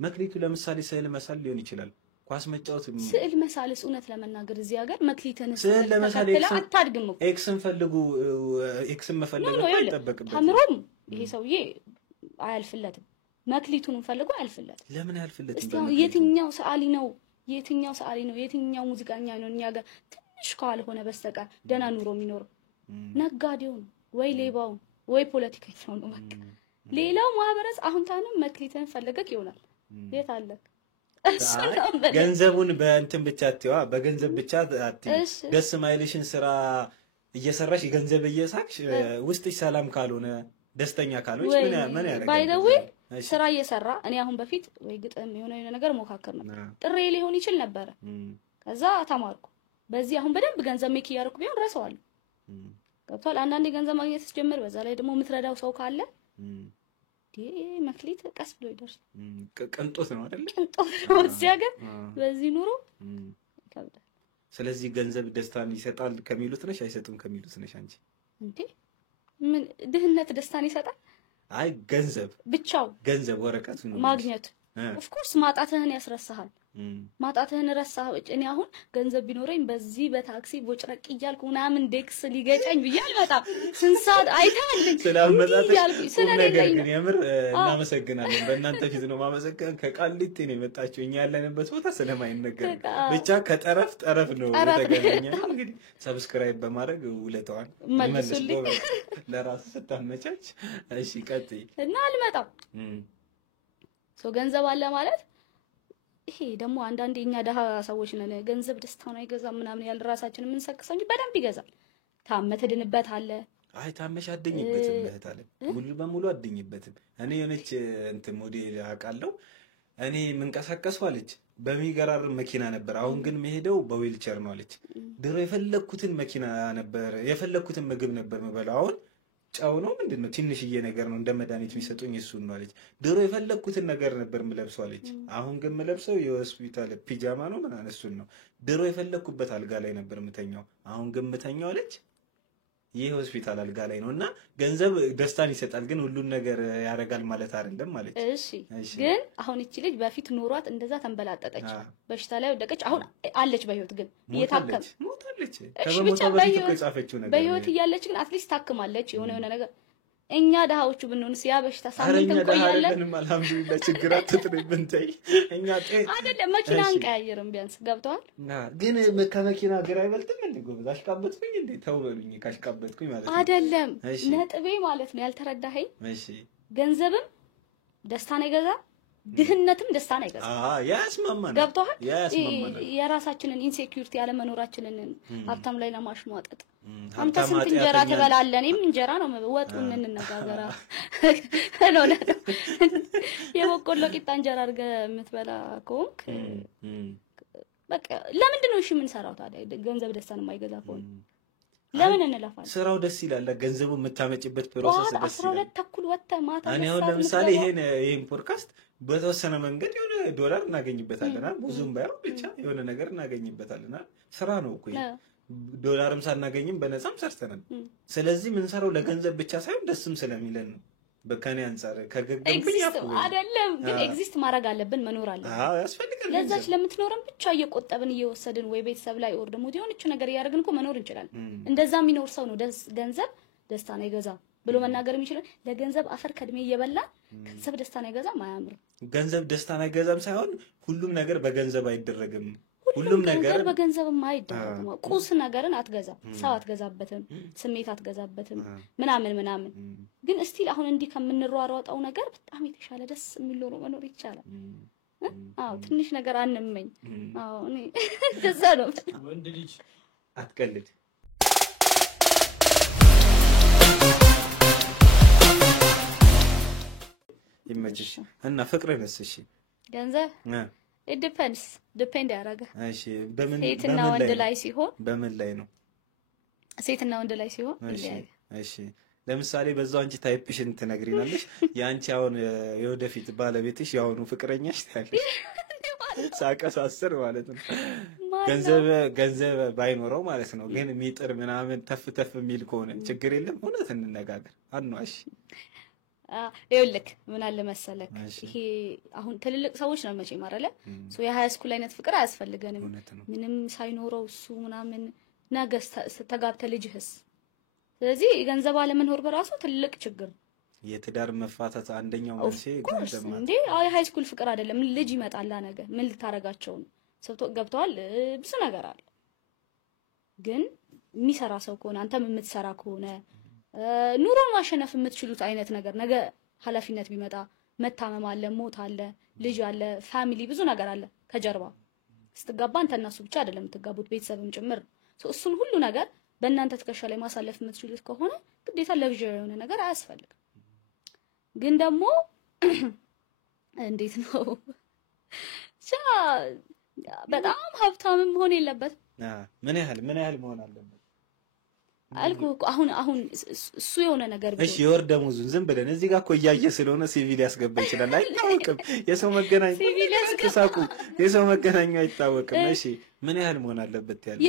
መክሊቱ ለምሳሌ ስዕል መሳል ሊሆን ይችላል፣ ኳስ መጫወት። ስዕል መሳልስ እውነት ለመናገር እዚህ ሀገር መክሊትን ስዕል ለመሳል አታድግም እኮ። ኤክስን ፈልጉ፣ ኤክስን መፈለግ አይጠበቅበትም። ተምሮም ይሄ ሰውዬ አያልፍለትም። መክሊቱን ፈልጎ አያልፍለትም። ለምን አያልፍለትም? እስቲ የትኛው ሰዓሊ ነው የትኛው ሙዚቀኛ ነው እኛ ጋር ትንሽ ካልሆነ በስተቀር ደህና ኑሮ የሚኖረው? ነጋዴው ነው ወይ ሌባው ወይ ፖለቲከኛው ነው በቃ። ሌላው ማህበረሰብ አሁን ታንም መክሊትን ፈለገክ ይሆናል። የት አለ? ገንዘቡን በእንትን ብቻ አትይዋ፣ በገንዘብ ብቻ አትይ። ደስ ማይልሽን ስራ እየሰራሽ ገንዘብ እየሳቅሽ ውስጥሽ ሰላም ካልሆነ ደስተኛ ካልሆንሽ ምን ያደርጋል? ባይ ዘ ዌይ ስራ እየሰራ እኔ አሁን በፊት ወይ ግጥም የሆነ ነገር ሞካከር ነበር፣ ጥሬ ሊሆን ይችል ነበር። ከዛ ተማርኩ። በዚህ አሁን በደንብ ገንዘብ ሜክ እያደረኩ ቢሆን ረሳዋለሁ። ገብቷል? አንዳንዴ ገንዘብ ማግኘት ስትጀምር በዛ ላይ ደግሞ የምትረዳው ሰው ካለ መክሊት ቀስ ብሎ ይደርሳል። ቅንጦት ነው አይደል? ቅንጦት ነው እዚህ ሀገር በዚህ ኑሮ ይከብዳል። ስለዚህ ገንዘብ ደስታን ይሰጣል ከሚሉት ነሽ አይሰጡም ከሚሉት ነሽ አንቺ? እንዴ ምን ድህነት ደስታን ይሰጣል? አይ ገንዘብ ብቻው ገንዘብ ወረቀቱ ነው ማግኘት ኦፍ ኮርስ ማጣትህን ያስረሳሃል። ማጣትህን ረሳህ። እኔ አሁን ገንዘብ ቢኖረኝ በዚህ በታክሲ ቦጭረቅ እያልኩ ምናምን ዴክስ ሊገጨኝ ብያል በጣም ስንሳት አይታልኝ ስለሌለኝ ግን የምር እናመሰግናለን። በእናንተ ፊት ነው ማመሰገን። ከቃሊቲ ነው የመጣችው። እኛ ያለንበት ቦታ ስለማይነገር ብቻ ከጠረፍ ጠረፍ ነው የተገናኘ። እንግዲህ ሰብስክራይብ በማድረግ ውለታዋን መልሱልኝ ለራስ ስታመቻች። እሺ ቀጥይ እና አልመጣም ገንዘብ አለ ማለት ይሄ ደግሞ አንዳንዴ እኛ ደሃ ሰዎች ነን። ገንዘብ ደስታውን አይገዛም ምናምን ያለ ራሳችን የምንሰክሰው እንጂ በደንብ ይገዛል። ታመህ ትድንበታለህ። አይ ታመሽ አድኝበትም እህታለ ሙሉ በሙሉ አድኝበትም። እኔ የሆነች እንትን ሞዴል አውቃለሁ። እኔ የምንቀሳቀሰው አለች በሚገራርም መኪና ነበር። አሁን ግን መሄደው በዊልቸር ነው አለች። ድሮ የፈለኩትን መኪና ነበር የፈለኩትን ምግብ ነበር የምበላው። አሁን ጫው ነው ምንድነው ትንሽዬ ነገር ነው እንደ መድኃኒት የሚሰጡኝ እሱን ነው አለች። ድሮ የፈለኩትን ነገር ነበር የምለብሰው አለች። አሁን ግን የምለብሰው የሆስፒታል ፒጃማ ነው ምናምን እሱን ነው። ድሮ የፈለኩበት አልጋ ላይ ነበር የምተኛው። አሁን ግን የምተኛው አለች ይሄ ሆስፒታል አልጋ ላይ ነው። እና ገንዘብ ደስታን ይሰጣል ግን ሁሉን ነገር ያደርጋል ማለት አይደለም ማለት። እሺ ግን አሁን እቺ ልጅ በፊት ኑሯት እንደዛ ተንበላጠጠች፣ በሽታ ላይ ወደቀች። አሁን አለች በህይወት ግን እየታከመች ሞታለች። ከበሞቷ በፊት እኮ የጻፈችው ነገር በህይወት እያለች ግን አትሊስት ታክማለች የሆነ ነገር። እኛ ደሃዎቹ ብንሆንስ ያ በሽታ ሳምንት እንቆያለን። አልሐምዱሊላህ ችግር አትጥሪብን ተይ። እኛ አይደለም መኪና አንቀያየርም ቢያንስ ገብተዋል። ግን ከመኪና ግራ አይበልጥም እንዴ ጎበዝ? አሽቃበጥኩኝ እንዴ? ተው በሉኝ ካሽቃበጥኩኝ ማለት ነው አይደለም። ነጥቤ ማለት ነው ያልተረዳኸኝ። እሺ ገንዘብም ደስታን ይገዛ ድህነትም ደስታን አይገዛም። ያስማማናል። ገብቶሃል? ያስማማናል። የራሳችንን ኢንሴኩሪቲ ያለ መኖራችንን ሀብታም ላይ ለማሽሟጠጥ አንተ ስንት እንጀራ ትበላለህ? እኔም እንጀራ ነው ወጡን እንነጋገራ ነው። የበቆሎ ቂጣ እንጀራ አድርገህ የምትበላ ከሆንክ በቃ ለምንድን ነው እሺ የምንሰራው ታዲያ? ገንዘብ ደስታን የማይገዛ ከሆነ ለምን እንለፋለን? ስራው ደስ ይላል። ገንዘቡ የምታመጭበት ፕሮሰስ ደስ ይላል። 12 ተኩል ወጥተህ ማታ እኔ አሁን ለምሳሌ ይሄን ፖድካስት በተወሰነ መንገድ የሆነ ዶላር እናገኝበታለን። ብዙም ባይሆን ብቻ የሆነ ነገር እናገኝበታለን። ስራ ነው እኮ ዶላርም ሳናገኝም በነፃም ሰርተናል። ስለዚህ ምን ሰራው ለገንዘብ ብቻ ሳይሆን ደስም ስለሚለን ነው። በከኔ አንፃር ከገገምኩኝ አይደለም ግን ኤግዚስት ማድረግ አለብን፣ መኖር አለብን። ያስፈልጋል። ለዛች ለምትኖረን ብቻ እየቆጠብን እየወሰድን ወይ ቤተሰብ ላይ ኦር ደግሞ የሆነች ነገር እያደረግን እኮ መኖር እንችላለን። እንደዛ የሚኖር ሰው ነው ገንዘብ ደስታን አይገዛም ብሎ መናገር የሚችለው። ለገንዘብ አፈር ከድሜ እየበላ ገንዘብ ደስታን አይገዛም፣ አያምርም። ገንዘብ ደስታን አይገዛም ሳይሆን ሁሉም ነገር በገንዘብ አይደረግም። ሁሉም ነገር በገንዘብም አይደረግም። ቁስ ነገርን አትገዛም፣ ሰው አትገዛበትም፣ ስሜት አትገዛበትም ምናምን ግን እስቲል አሁን እንዲህ ከምንሯሯጣው ነገር በጣም የተሻለ ደስ የሚል ኑሮ መኖር ይቻላል። ትንሽ ነገር አንመኝ። እኔ እንደዛ ነው። ወንድ ልጅ አትቀልድ። ይመችሽ እና ፍቅርንስ? እሺ ገንዘብ ዲፔንድ ያደርጋል። እሺ በምን ሴትና ወንድ ላይ ሲሆን በምን ላይ ነው? ሴትና ወንድ ላይ ሲሆን እሺ ለምሳሌ በዛው አንቺ ታይፕሽን ትነግሪናለሽ። ያንቺ አሁን የወደፊት ባለቤትሽ ያሁኑ ፍቅረኛሽ ታያለሽ። ሳቀሳስር ማለት ነው። ገንዘብ ባይኖረው ማለት ነው። ግን ሚጥር ምናምን ተፍ የሚል ከሆነ ችግር የለም። እውነት እንነጋገር አንዋሽ። ይኸውልህ ምን አለ መሰለክ፣ ይሄ አሁን ትልልቅ ሰዎች ነው መቼ ማረለ የሃይ ስኩል አይነት ፍቅር አያስፈልገንም። ምንም ሳይኖረው እሱ ምናምን ነገስ ተጋብተ ልጅህስ። ስለዚህ ገንዘብ አለመኖር በራሱ ትልቅ ችግር። የትዳር መፋታት አንደኛው መንስኤ ገንዘብ ማለት እንዴ? ሃይ ስኩል ፍቅር አይደለም። ልጅ ይመጣል ነገ ምን ልታረጋቸው ነው? ሰብቶ ገብተዋል። ብዙ ነገር አለ። ግን የሚሰራ ሰው ከሆነ አንተም የምትሰራ ከሆነ ኑሮን ማሸነፍ የምትችሉት አይነት ነገር ነገ ኃላፊነት ቢመጣ መታመም አለ፣ ሞት አለ፣ ልጅ አለ፣ ፋሚሊ ብዙ ነገር አለ ከጀርባ። ስትጋባ አንተ እና እሱ ብቻ አይደለም የምትጋቡት ቤተሰብም ጭምር። እሱን ሁሉ ነገር በእናንተ ትከሻ ላይ ማሳለፍ የምትችሉት ከሆነ ግዴታ ለግዠሪ የሆነ ነገር አያስፈልግም። ግን ደግሞ እንዴት ነው በጣም ሀብታምም መሆን የለበትም። ምን ያህል መሆን አለበት አልኩ። አሁን እሱ የሆነ ነገር እሺ የወር ደመወዙን ዝም ብለን እዚህ ጋር እኮ እያየ ስለሆነ ሲቪል ያስገባ ይችላል። አይታወቅም። የሰው መገናኛ ተሳቁ፣ የሰው መገናኛ አይታወቅም። እሺ ምን ያህል መሆን አለበት ያለ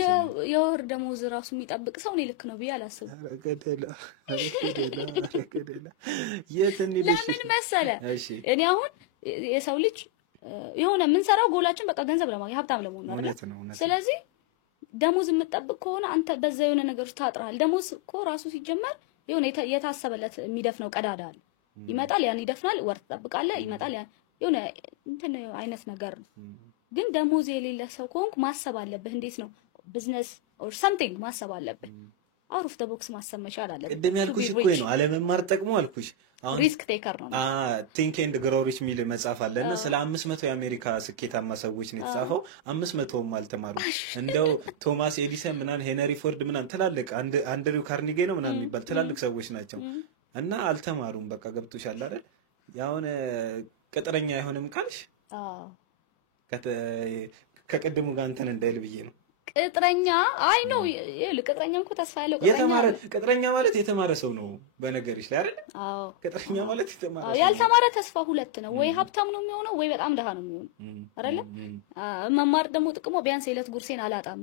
የወር ደመወዝ ራሱ የሚጠብቅ ሰው እኔ ልክ ነው ብዬ አላስብም። ለምን መሰለ እኔ አሁን የሰው ልጅ የሆነ የምንሰራው ጎላችን በቃ ገንዘብ ለማግኘት ሀብታም ለመሆን ነው አይደል? ስለዚህ ደሞዝ የምትጠብቅ ከሆነ አንተ በዛ የሆነ ነገር ውስጥ ታጥራል። ደሞዝ እኮ ራሱ ሲጀመር የሆነ የታሰበለት የሚደፍነው ቀዳዳ አለ። ይመጣል፣ ያን ይደፍናል። ወር ትጠብቃለህ፣ ይመጣል፣ ያን የሆነ እንትን አይነት ነገር ነው። ግን ደሞዝ የሌለ ሰው ከሆንክ ማሰብ አለብህ። እንዴት ነው ቢዝነስ ኦር ሰምቲንግ ማሰብ አለብህ። አውት ኦፍ ዘ ቦክስ ማሰብ መቻል አለብህ። ቅድም ያልኩሽ እኮ ነው አለመማር ጠቅሞ አልኩሽ። አሁን ሪስክ ቴከር ነው። ቲንክ ኤንድ ግሮው ሪች ሚል መጽሐፍ አለና ስለ 500 የአሜሪካ ስኬታማ ሰዎች ነው የተጻፈው። 500ም አልተማሩ። እንደው ቶማስ ኤዲሰን ምናምን ሄነሪ ፎርድ ምናምን ትላልቅ አንድሪው ካርኒጌ ነው ምናምን የሚባል ትላልቅ ሰዎች ናቸው እና አልተማሩም። በቃ ገብቶሻል አይደል? ያውን ቅጥረኛ አይሆንም ካልሽ ከቅድሙ ጋር እንትን እንዳይል ብዬ ነው። ቅጥረኛ አይ ነው ቅጥረኛ እኮ ተስፋ ያለው ቅጥረኛ ማለት የተማረ ሰው ነው በነገርሽ ላይ አይደል? አዎ ቅጥረኛ ማለት የተማረ ሰው። ያልተማረ ተስፋ ሁለት ነው፣ ወይ ሀብታም ነው የሚሆነው ወይ በጣም ደሃ ነው የሚሆነው አይደል? መማር ደግሞ ጥቅሞ ቢያንስ የዕለት ጉርሴን አላጣም፣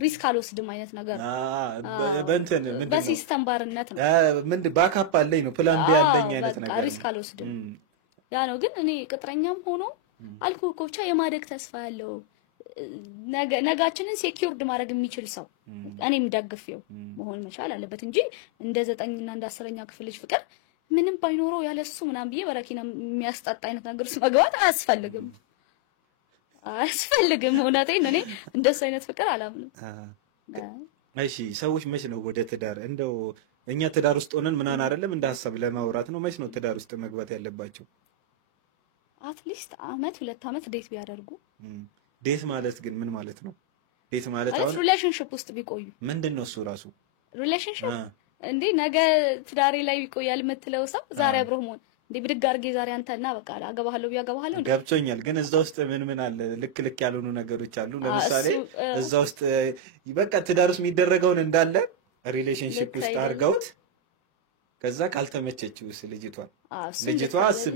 ሪስክ አልወስድም አይነት ነገር ነው። በእንትን ምንድነው በሲስተም ባርነት ነው። ምንድን ባካፕ አለኝ ነው ፕላን ቢ ያለኝ አይነት ነገር ነው። ሪስክ አልወስድም ያ ነው። ግን እኔ ቅጥረኛም ሆኖ አልኩ እኮ ብቻ የማደግ ተስፋ ያለው ነጋችንን ሴኩርድ ማድረግ የሚችል ሰው እኔም ደግፌው መሆን መቻል አለበት እንጂ እንደ 9 እና እንደ 10ኛ ክፍል ልጅ ፍቅር ምንም ባይኖረው ያለሱ ምናምን ብዬ በረኪና የሚያስጣጣ አይነት ነገር ውስጥ መግባት አያስፈልግም። እውነቴን እኔ እንደሱ አይነት ፍቅር አላምንም። እሺ ሰዎች መች ነው ወደ ትዳር እንደው እኛ ትዳር ውስጥ ሆነን ምናን አይደለም እንደ ሐሳብ ለማውራት ነው። መች ነው ትዳር ውስጥ መግባት ያለባቸው? አትሊስት አመት 2 አመት ዴት ቢያደርጉ። ዴት ማለት ግን ምን ማለት ነው? ዴት ማለት አሁን ሪሌሽንሺፕ ውስጥ ቢቆዩ ምንድነው እሱ ራሱ? ሪሌሽንሺፕ እንዴ ነገ ትዳሬ ላይ ቢቆያል የምትለው ሰው ዛሬ አብረው መሆን እንዴ ብድግ አድርጌ ዛሬ አንተና በቃ አገባሃለሁ ቢያገባሃለሁ ገብቶኛል። ግን እዛ ውስጥ ምን አለ? ልክ ያልሆኑ ነገሮች አሉ። ለምሳሌ እዛ ውስጥ በቃ ትዳር ውስጥ የሚደረገውን እንዳለ ሪሌሽንሺፕ ውስጥ አድርገውት ከዛ ካልተመቸችውስ ልጅቷ አስቢ፣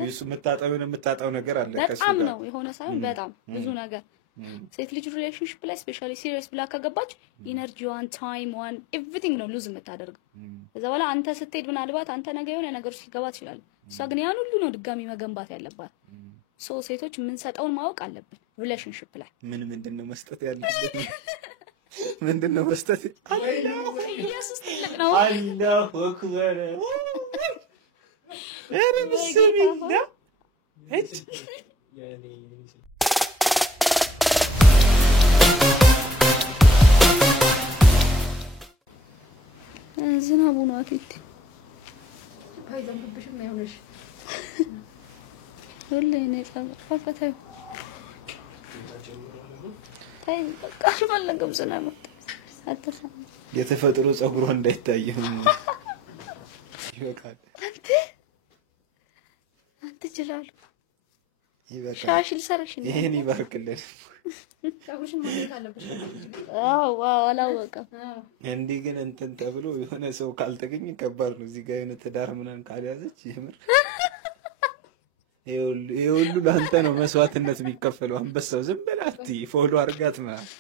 እሱ የምታጣው ነገር አለ። በጣም ነው የሆነ ሳይሆን በጣም ብዙ ነገር ሴት ልጅ ሪሌሽንሺፕ ላይ ስፔሻሊ ሲሪየስ ብላ ከገባች ኢነርጂዋን፣ ታይምዋን፣ ኤቭሪቲንግ ነው ሉዝ የምታደርገው። ከዛ በኋላ አንተ ስትሄድ ምናልባት አንተ ነገ የሆነ ነገር ውስጥ ሊገባ ትችላል። እሷ ግን ያን ሁሉ ነው ድጋሚ መገንባት ያለባት። ሶ ሴቶች የምንሰጠውን ማወቅ አለብን ሪሌሽንሺፕ ላይ። ምንድነው መስጠት ያለበት? ምንድነው መስጠት? ኢየሱስ ትልቅ ነው። አላሁ አክበር እኔ ብስሚላ እጅ ዝናቡ ነው አፊት አይዘንብብሽም አይሆንሽ ሁሌ ነው ፈፈታው ታይ በቃ ሽማለንገም ዝናብ አትፈም የተፈጥሮ ጸጉሯ እንዳይታየው ይበቃል። አንተ ጅላሉ ይበቃል። ሻሽል ሰርሽ ነው ይሄን ይባርክልን። ጸጉርሽን ማግኘት አለብሽ። ዋው አላወቀም። እንዲህ ግን እንትን ተብሎ የሆነ ሰው ካልተገኘ ከባድ ነው። እዚህ ጋር የሆነ ትዳር ምናምን ካልያዘች ይምር ይሁሉ ለአንተ ነው መስዋዕትነት የሚከፈለው። አንበሳው ዝም በላት ፎሎ አድርጋት ማለት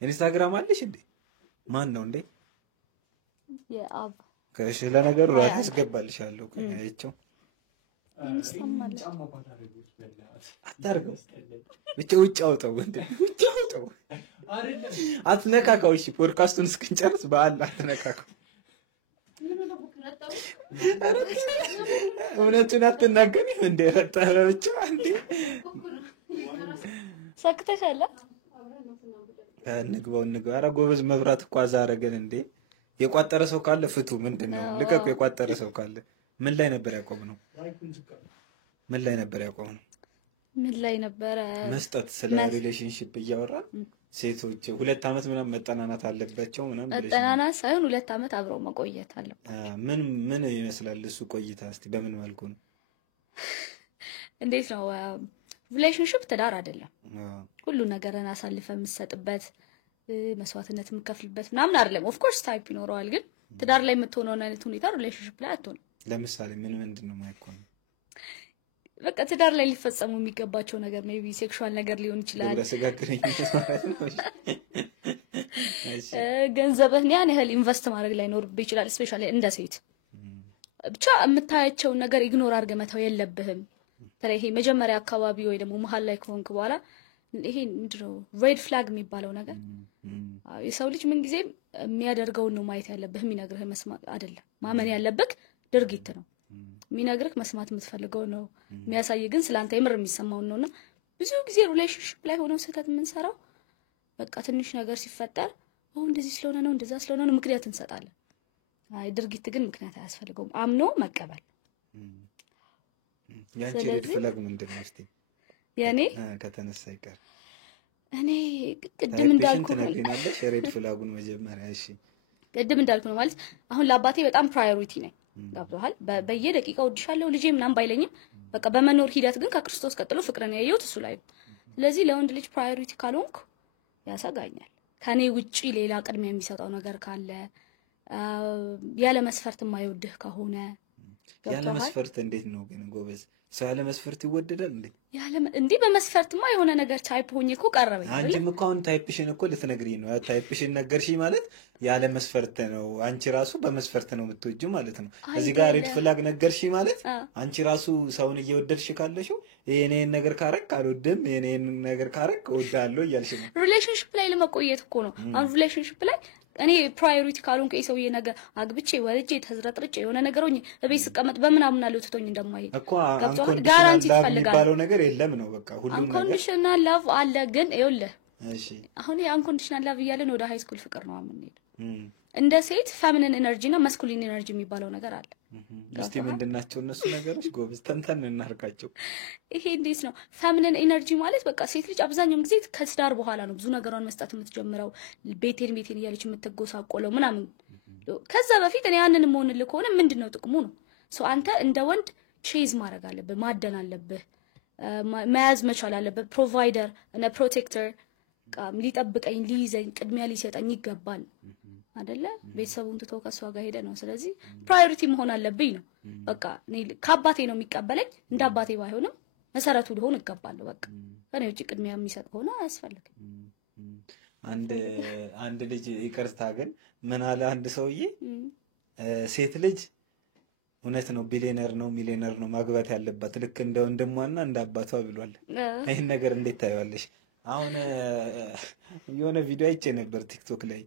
ኢንስታግራም አለሽ እንዴ? ማን ነው እንዴ? የአብ ከእሺ ለነገሩ ራስ አስገባልሻለሁ ከያቸው እንሰማለን። አታርገው ብቻ ውጭ አውጣው እንዴ ውጭ አውጣው አትነካካው። እሺ ፖድካስቱን እስክንጨርስ በአል አትነካካው። እውነቱን አትናገሪም እንዴ? ረጣለ ብቻ እንዴ ሰክተሻል። እንግባው። ኧረ ጎበዝ መብራት እኮ አዛረገን እንዴ። የቋጠረ ሰው ካለ ፍቱ። ምንድነው ልቀቁ። የቋጠረ ሰው ካለ ምን ላይ ነበር ያቆምነው? ምን ላይ ነበር መስጠት ስለ ሪሌሽንሺፕ እያወራን ሴቶች 2 አመት ምናምን መጠናናት አለባቸው ምናምን መጠናናት ሳይሆን 2 አመት አብረው መቆየት አለባቸው። ምን ይመስላል እሱ ቆይታ? እስቲ በምን መልኩ ነው? እንዴት ነው ሪሌሽንሺፕ? ትዳር አይደለም ሁሉ ነገርን አሳልፈ የምትሰጥበት መስዋዕትነት የምትከፍልበት ምናምን አይደለም። ኦፍ ኮርስ ታይፕ ይኖረዋል፣ ግን ትዳር ላይ የምትሆነው አይነት ሁኔታ ሪሌሽንሺፕ ላይ አትሆንም። ለምሳሌ ምንድነው ማይኮን? በቃ ትዳር ላይ ሊፈጸሙ የሚገባቸው ነገር ሜቢ ሴክሹዋል ነገር ሊሆን ይችላል። ለሰጋግረኝነት ማለት ነው። ገንዘብህን ያን ያህል ኢንቨስት ማድረግ ላይ ኖርብህ ይችላል። ስፔሻሊ እንደ ሴት ብቻ የምታያቸውን ነገር ኢግኖር አድርገህ መተው የለብህም። ተለይ ይሄ መጀመሪያ አካባቢ ወይ ደግሞ መሀል ላይ ከሆንክ በኋላ ይሄ ምንድነው ሬድ ፍላግ የሚባለው ነገር የሰው ልጅ ምን ጊዜ የሚያደርገውን ነው ማየት ያለብህ። የሚነግርህ መስማት አይደለም። ማመን ያለብህ ድርጊት ነው። የሚነግርህ መስማት የምትፈልገው ነው። የሚያሳይ ግን ስላንተ የምር የሚሰማው ነውና ብዙ ጊዜ ሪሌሽንሺፕ ላይ ሆነው ስህተት የምንሰራው በቃ ትንሽ ነገር ሲፈጠር እንደዚህ ስለሆነ ነው እንደዛ ስለሆነ ነው ምክንያት እንሰጣለን። አይ ድርጊት ግን ምክንያት አያስፈልገውም። አምኖ መቀበል። ያንቺ ሬድ ፍላግ ምንድነው? እስቲ ያኔ ከተነሳ ይቀር እኔ ቅድም እንዳልኩ ነው ተናግሪናለሽ። ሬድ ፍላጉን መጀመሪያ እሺ ቅድም እንዳልኩ ነው ማለት አሁን ለአባቴ በጣም ፕራዮሪቲ ነኝ። ገብቶሃል? በየደቂቃው ወድሻለሁ ልጄ ምናምን ባይለኝም በቃ በመኖር ሂደት ግን ከክርስቶስ ቀጥሎ ፍቅርን ያየሁት እሱ ላይ ነው። ስለዚህ ለወንድ ልጅ ፕራዮሪቲ ካልሆንኩ ያሰጋኛል። ከኔ ውጪ ሌላ ቅድሚያ የሚሰጠው ነገር ካለ ያለ መስፈርት የማይወድህ ከሆነ ያለ መስፈርት እንዴት ነው ግን ጎበዝ? ሰው ያለ መስፈርት ይወደዳል እንዴ? እንዴ በመስፈርትማ የሆነ ነገር ታይፕ ሆኜ እኮ ቀረበኝ። አንቺም እኮ አሁን ታይፕሽን እኮ ልትነግሪኝ ነው። ታይፕሽን ነገርሽኝ ማለት ያለ መስፈርት ነው። አንቺ ራሱ በመስፈርት ነው የምትወጂው ማለት ነው። እዚህ ጋር ሬድ ፍላግ ነገርሽኝ ማለት አንቺ ራሱ ሰውን እየወደድሽ ካለሽው የኔን ነገር ካረክ አልወድም፣ የኔን ነገር ካረክ እወዳለሁ እያልሽ ነው። ሪሌሽንሺፕ ላይ ለመቆየት እኮ ነው። አሁን ሪሌሽንሺፕ ላይ እኔ ፕራዮሪቲ ካልሆንኩ የሰውዬ ነገር አግብቼ ወልጄ ተዝረጥርጬ የሆነ ነገሮኝ እቤት ስቀመጥ በምናምን አለው ትቶኝ እንደማይሄድ እኮ ጋራንቲ ትፈልጋለህ ነገር የለም ነው በቃ ሁሉም ነገር አንኮንዲሽናል ላቭ አለ። ግን ይኸውልህ እሺ አሁን የአንኮንዲሽናል ላቭ እያለን ወደ ሃይ ስኩል ፍቅር ነው የምንሄደው። እንደ ሴት ፌሚኒን ኤነርጂ እና ማስኩሊን ኤነርጂ የሚባለው ነገር አለ። እስቲ ምንድናቸው እነሱ ነገሮች ጎበዝ ተንተን እናርጋቸው። ይሄ እንዴት ነው ፌሚኒን ኤነርጂ ማለት? በቃ ሴት ልጅ አብዛኛውን ጊዜ ከትዳር በኋላ ነው ብዙ ነገሯን መስጠት የምትጀምረው፣ ቤቴን እያለች የምትጎሳቆለው ምናምን። ከዛ በፊት እኔ ያንን መሆንልህ ከሆነ ምንድነው ጥቅሙ ነው? አንተ እንደ ወንድ ቼዝ ማድረግ አለብህ፣ ማደን አለብህ፣ መያዝ መቻል አለብህ። ፕሮቫይደር እና ፕሮቴክተር ሊጠብቀኝ ሊይዘኝ ቅድሚያ ሊሰጠኝ ይገባል አይደለ? ቤተሰቡን ትቶ ከሷ ጋር ሄደ ነው። ስለዚህ ፕራዮሪቲ መሆን አለብኝ ነው። በቃ እኔ ከአባቴ ነው የሚቀበለኝ፣ እንደ አባቴ ባይሆንም መሰረቱ ሊሆን ይገባለሁ። በቃ ከኔ ውጪ ቅድሚያ የሚሰጥ ሆነ አያስፈልግም። አንድ ልጅ ይቅርታ ግን ምን አለ አንድ ሰውዬ፣ ሴት ልጅ እውነት ነው ቢሊየነር ነው ሚሊየነር ነው ማግባት ያለባት ልክ እንደ ወንድሟና እንደ አባቷ ብሏል። ይሄን ነገር እንዴት ታየዋለሽ? አሁን የሆነ ቪዲዮ አይቼ ነበር ቲክቶክ ላይ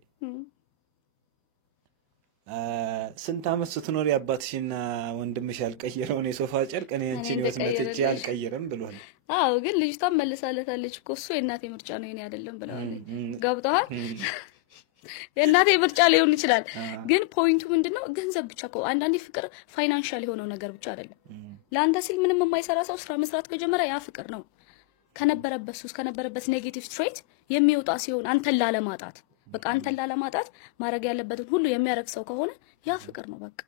ስንት አመት ስትኖር የአባትሽና ወንድምሽ ያልቀየረውን የሶፋ ጨርቅ እኔ አንቺን ህይወት መጥቼ አልቀየረም ብሏል። አዎ ግን ልጅቷን መልሳለታለች እኮ እሱ የእናቴ ምርጫ ነው የኔ አይደለም ብለዋለች። ገብቷል? የእናቴ ምርጫ ሊሆን ይችላል፣ ግን ፖይንቱ ምንድነው? ገንዘብ ብቻ እኮ አንዳንዴ ፍቅር ፋይናንሻል የሆነው ነገር ብቻ አይደለም። ለአንተ ሲል ምንም የማይሰራ ሰው ስራ መስራት ከጀመረ ያ ፍቅር ነው። ከነበረበት ሱስ ከነበረበት ኔጌቲቭ ትሬት የሚወጣ ሲሆን አንተን ላለማጣት በቃ አንተን ላለማጣት ማድረግ ያለበትን ሁሉ የሚያረግ ሰው ከሆነ ያ ፍቅር ነው። በቃ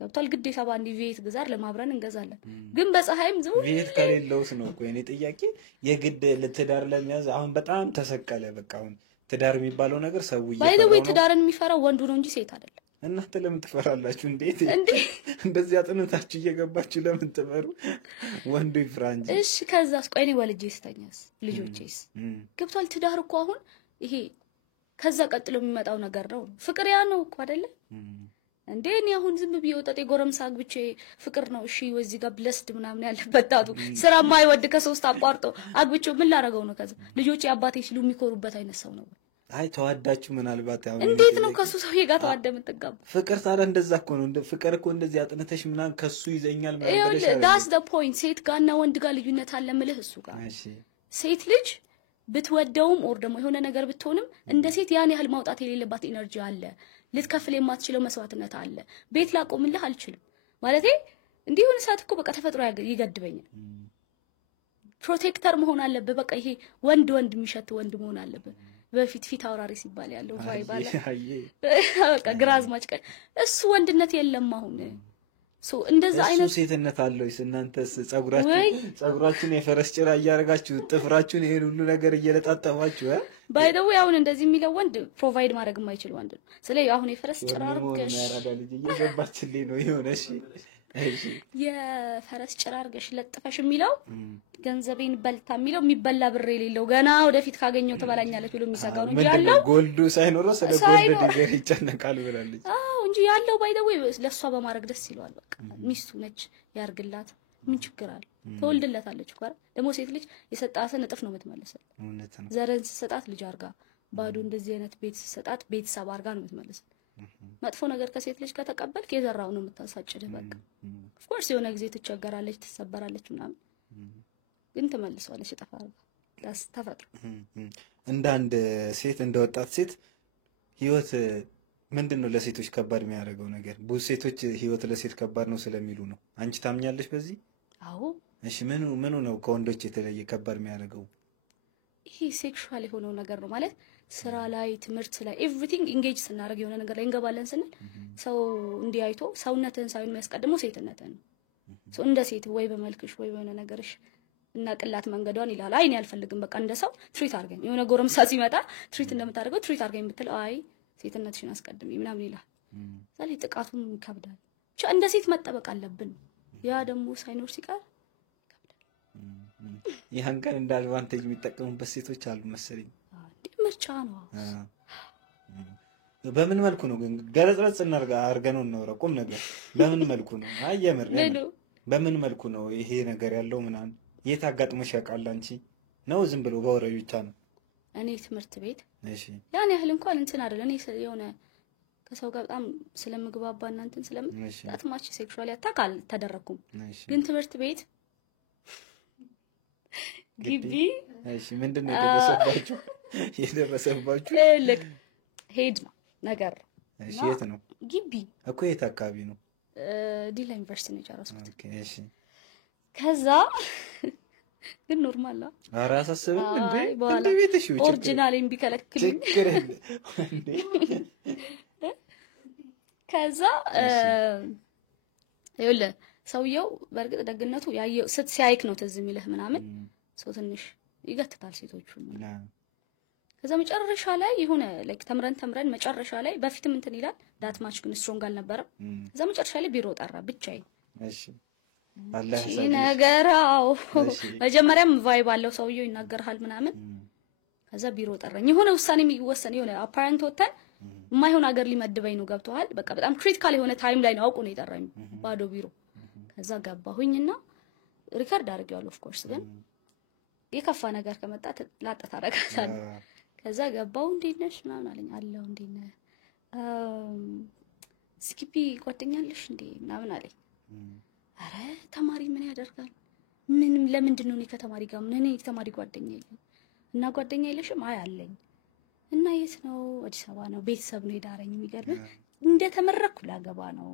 ገብቷል? ግዴታ ባንዲ ቪት ግዛር ለማብረን እንገዛለን፣ ግን በፀሐይም ዝው ቪት ከሌለውስ ነው እኮ የኔ ጥያቄ። የግድ ለትዳር ለሚያዝ አሁን በጣም ተሰቀለ። በቃ አሁን ትዳር የሚባለው ነገር ሰው ባይ ዘ ዌይ ትዳርን የሚፈራው ወንዱ ነው እንጂ ሴት አይደለም። እናንተ ለምን ትፈራላችሁ? እንዴት እንደዚህ አጥንታችሁ እየገባችሁ ለምን ትፈሩ? ወንዱ ይፍራ እንጂ። እሺ ከዛስ ቆይ እኔ ወልጄ ስተኛስ ልጆቼስ? ገብቷል? ትዳር እኮ አሁን ይሄ ከዛ ቀጥሎ የሚመጣው ነገር ነው። ፍቅር ያ ነው እኮ አይደለ እንዴ? እኔ አሁን ዝም ብዬ ወጣጤ ጎረምሳ አግብቼ ፍቅር ነው እሺ ወዚህ ጋር ብለስድ ምናምን ያለበት ታቱ ስራ ማይወድ ከሶስት አቋርጦ አግብቼ ምን ላረገው ነው? ከዛ ልጆቼ አባቴ ሲሉ የሚኮሩበት አይነት ሰው ነው። አይ ተዋዳችሁ ምናልባት አሁን እንዴት ነው ከሱ ሰውዬ ጋር ተዋደ የምትጋቡ? ፍቅር ታዲያ እንደዛ እኮ ነው። ፍቅር እኮ እንደዚህ አጥነተሽ ምናምን ከሱ ይዘኛል ማለት ነው። that's the point። ሴት ጋርና ወንድ ጋር ልዩነት አለ የምልህ እሱ ጋር። ሴት ልጅ ብትወደውም ኦር ደግሞ የሆነ ነገር ብትሆንም እንደ ሴት ያን ያህል ማውጣት የሌለባት ኢነርጂ አለ። ልትከፍል የማትችለው መስዋዕትነት አለ። ቤት ላቆምልህ አልችልም ማለቴ እንዲህ ሆነ ሰዓት እኮ በቃ ተፈጥሮ ይገድበኛል። ፕሮቴክተር መሆን አለበት። በቃ ይሄ ወንድ የሚሸት ወንድ መሆን አለበት። በፊት ፊት አውራሪ ሲባል ያለው ቫይብ አለ። በቃ ግራዝማች ቀን እሱ ወንድነት የለም አሁን። እንደዛ አይነት ሴትነት አለው። እናንተስ ጸጉራችሁን የፈረስ ጭራ እያደረጋችሁ ጥፍራችሁን ይሄን ሁሉ ነገር እየለጣጠፋችሁ ባይ ዘ ዌይ አሁን እንደዚህ የሚለው ወንድ ፕሮቫይድ ማድረግ የማይችል ወንድ ነው። ስለዚህ አሁን የፈረስ ጭራ አርገሽ ያራዳ ልጅ እየገባችልኝ ነው የሆነ እሺ የፈረስ ጭራ አርገሽ ለጥፈሽ የሚለው ገንዘቤን በልታ የሚለው የሚበላ ብር የሌለው ገና ወደፊት ካገኘው ትበላኛለች ብሎ የሚሰጋው ነው ያለው። ጎልዱ ሳይኖረው ስለ ጎልድ ዲገር ይጨነቃል ብላለች። አዎ እንጂ ያለው ባይ ዘ ዌይ ለሷ በማድረግ ደስ ይለዋል። በቃ ሚስቱ ነች ያርግላት፣ ምን ችግር አለ? ተወልድለታለች እኮ አይደል? ደግሞ ሴት ልጅ የሰጣትን እጥፍ ነው የምትመልሰው። እውነት ነው። ዘረን ስትሰጣት ልጅ አርጋ፣ ባዶ እንደዚህ አይነት ቤት ስትሰጣት ቤተሰብ አርጋ ነው የምትመልሰው። መጥፎ ነገር ከሴት ልጅ ከተቀበልክ የዘራው ነው የምታሳጭድህ። በቃ ኦፍ ኮርስ የሆነ ጊዜ ትቸገራለች፣ ትሰበራለች ምናምን፣ ግን ትመልሰዋለች ይጠፋል። ዳስ ተፈጥሮ። እንደ አንድ ሴት እንደ ወጣት ሴት ህይወት ምንድነው ለሴቶች ከባድ የሚያደርገው ነገር? ብዙ ሴቶች ህይወት ለሴት ከባድ ነው ስለሚሉ ነው። አንቺ ታምኛለሽ በዚህ? አዎ። እሺ ምኑ ነው ከወንዶች የተለየ ከባድ የሚያደርገው? ይሄ ሴክሹዋል የሆነው ነገር ነው ማለት ስራ ላይ ትምህርት ላይ ኤቭሪቲንግ ኢንጌጅ ስናደርግ የሆነ ነገር ላይ እንገባለን ስንል ሰው እንዲያይቶ ሰውነትን ሳይሆን የሚያስቀድመው ሴትነትን ነው። እንደ ሴት ወይ በመልክሽ ወይ በሆነ ነገርሽ እና ቅላት መንገዷን ይላል። አይ እኔ አልፈልግም በቃ እንደ ሰው ትሪት አድርገኝ። የሆነ ጎረምሳ ሲመጣ ትሪት እንደምታደርገው ትሪት አድርገኝ ብትል አይ ሴትነትሽን አስቀድሚ ምናምን ይላል። ስለዚህ ጥቃቱም ይከብዳል። ብቻ እንደ ሴት መጠበቅ አለብን። ያ ደግሞ ሳይኖር ሲቀር ይከብዳል። ያን ቀን እንደ አድቫንቴጅ የሚጠቀሙበት ሴቶች አሉ መሰለኝ። ምርጫ ነው። በምን መልኩ ነው ግን ገለጽ አድርገን ነው ቁም ነገር በምን መልኩ ነው? አይ የምር በምን መልኩ ነው ይሄ ነገር ያለው ምናምን? የት አጋጥሞሽ ያውቃል አንቺ? ነው ዝም ብሎ በወሬ ብቻ ነው? እኔ ትምህርት ቤት እሺ ያን ያህል እንኳን እንትን አይደለም። እኔ የሆነ ከሰው ጋር በጣም ስለምግባባና እንትን ስለምጣጥማች ሴክሹዋሊ አታክ አልተደረኩም። ግን ትምህርት ቤት ግቢ እሺ ምንድነው የደረሰባችሁ? ልክ ሄድ ነው ነገር እሺ የት ነው? ግቢ እኮ የት አካባቢ ነው? ዲላ ዩኒቨርሲቲ ነው የጨረስኩት። ኦኬ እሺ። ከዛ ግን ኖርማል ነው። ኧረ አሳስብም እንደ ቤትሽ ኦሪጂናል ቢከለክልኝ ችግር እንዴ። ከዛ ይኸውልህ ሰውየው በእርግጥ ደግነቱ ያየው ሲያይክ ነው ትዝ የሚልህ ምናምን ሰው ትንሽ ይገትታል ሴቶቹን። ከዛ መጨረሻ ላይ የሆነ ላይክ ተምረን መጨረሻ ላይ በፊትም እንትን ይላል ዳት ማች ግን ስትሮንግ አልነበረም። ከዛ መጨረሻ ላይ ቢሮ ጠራ ብቻዬን። እሺ አላህ ይሄ ነገራው መጀመሪያም ቫይብ አለው ሰውየው ይናገርሃል ምናምን። ከዛ ቢሮ ጠራኝ። የሆነ ውሳኔ የሚወሰን የሆነ አፓረንት ወተን የማይሆን ሀገር ሊመድበኝ ነው ገብቶሃል። በቃ በጣም ክሪቲካል የሆነ ታይም ላይ ነው አውቆ ነው የጠራኝ ባዶ ቢሮ። ከዛ ገባሁኝና ሪከርድ አድርጌዋለሁ ኦፍ ኮርስ ግን የከፋ ነገር ከመጣ ላጣ ታረጋታለህ። ከዛ ገባው እንዴት ነሽ ምናምን አለኝ። አለው እንዴት ነህ ስኪፒ ጓደኛለሽ እንዴ ምናምን አለኝ። አረ ተማሪ ምን ያደርጋል ምንም ለምንድን ነው እኔ ከተማሪ ጋር ምን እኔ ተማሪ ጓደኛ የለም እና ጓደኛ የለሽም? አይ አለኝ። እና የት ነው? አዲስ አበባ ነው ቤተሰብ ነው የዳረኝ። የሚገርም እንደተመረኩ ላገባ ነው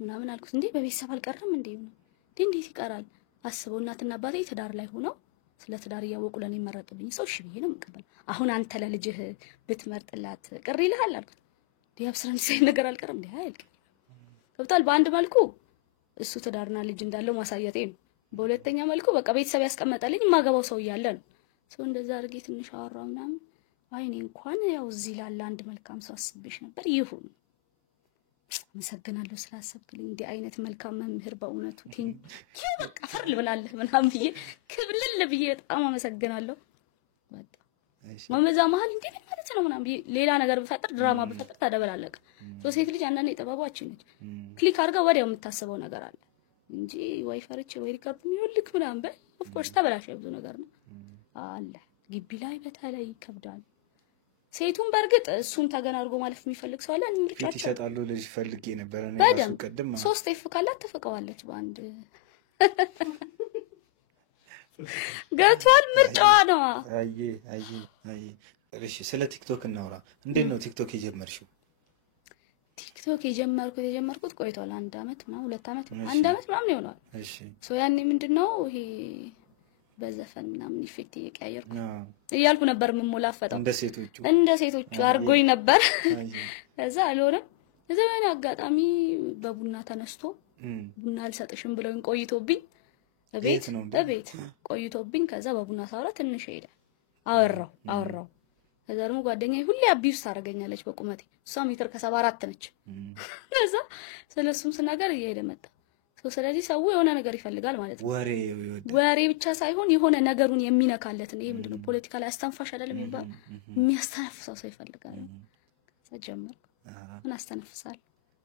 ምናምን አልኩት። እንዴ በቤተሰብ አልቀርም እንዴ ነው እንዴት ይቀራል? አስበው እናትና አባቴ ትዳር ላይ ሆነው ስለ ትዳር እያወቁ ለኔ መረጥልኝ ሰው እሺ ብዬ ነው የምቀበል። አሁን አንተ ለልጅህ ብትመርጥላት ቅር ይልሃል አልኩት። ዲያብስራን ሳይ ነገር አልቀርም እንዴ አይልቅ ገብቷል። በአንድ መልኩ እሱ ትዳርና ልጅ እንዳለው ማሳየቴ ነው። በሁለተኛ መልኩ በቃ ቤተሰብ ያስቀመጠልኝ ማገባው ሰው እያለ ነው። ሰው እንደዛ አድርጌ ትንሽ አወራው ምናምን አይ እኔ እንኳን ያው እዚህ ላለ አንድ መልካም ሰው አስቤሽ ነበር ይሁን አመሰግናለሁ ስላሰብክልኝ እንዲህ አይነት መልካም መምህር በእውነቱ ቴንኪው በቃ ፈር ልብላለህ ምናምን ብዬ ክብልል ብዬ በጣም አመሰግናለሁ። በቃ ማመዛ መሀል እንዴ ማለት ነው ምናምን ብዬ ሌላ ነገር ብፈጥር ድራማ ብፈጥር ታደበላለቀ። ሴት ልጅ አንዳንዴ ጥበባችን ነች። ክሊክ አድርጋ ወዲያው የምታስበው ነገር አለ እንጂ ወይ ፈርቼ ወይ ሪከርድ የሚወልክ ምናምን በል ኦፍ ኮርስ ተበላሽ ብዙ ነገር ነው አለ። ግቢ ላይ በተለይ ይከብዳል። ሴቱን በርግጥ እሱን ተገና አድርጎ ማለት የሚፈልግ ሰው አለ። እንምልካቸው ይሰጣሉ ልጅ ፈልጌ ነበር እኔ ራሱ ቀደም 3 ኤፍ ካላት ተፈቀዋለች በአንድ ገቷል ምርጫዋ ነው። አይ እሺ ስለ ቲክቶክ እናውራ። እንዴት ነው ቲክቶክ የጀመርሽው? ቲክቶክ የጀመርኩት ቆይቷል። 1 አመት ምናምን 2 አመት 1 አመት ምናምን ይሆናል። እሺ ሶ ያኔ ምንድነው ይሄ በዘፈን ምናምን ኢፌክት እየቀያየርኩ እያልኩ ነበር የምሞላፈጠው እንደ ሴቶቹ አርጎኝ ነበር። ከዛ አልሆነም። እዛው አጋጣሚ በቡና ተነስቶ ቡና አልሰጥሽም ብለውኝ ቆይቶብኝ በቤት ቆይቶብኝ ከዛ በቡና ሳውራ ትንሽ ሄደ አወራው። ከዛ ደግሞ ጓደኛዬ ሁሌ አቢውስ ታደርገኛለች በቁመቴ። እሷ ሜትር ከ74 ነች። ከዛ ስለሱም ስናገር እየሄደ መጣ። ስለዚህ ሰው የሆነ ነገር ይፈልጋል ማለት ነው። ወሬ ብቻ ሳይሆን የሆነ ነገሩን የሚነካለት ነው። ይሄ ምንድነው ፖለቲካሊ አስተንፋሽ አይደለም የሚባል የሚያስተነፍሰው ሰው ይፈልጋል። ተጀመረ ምን አስተነፍሳል።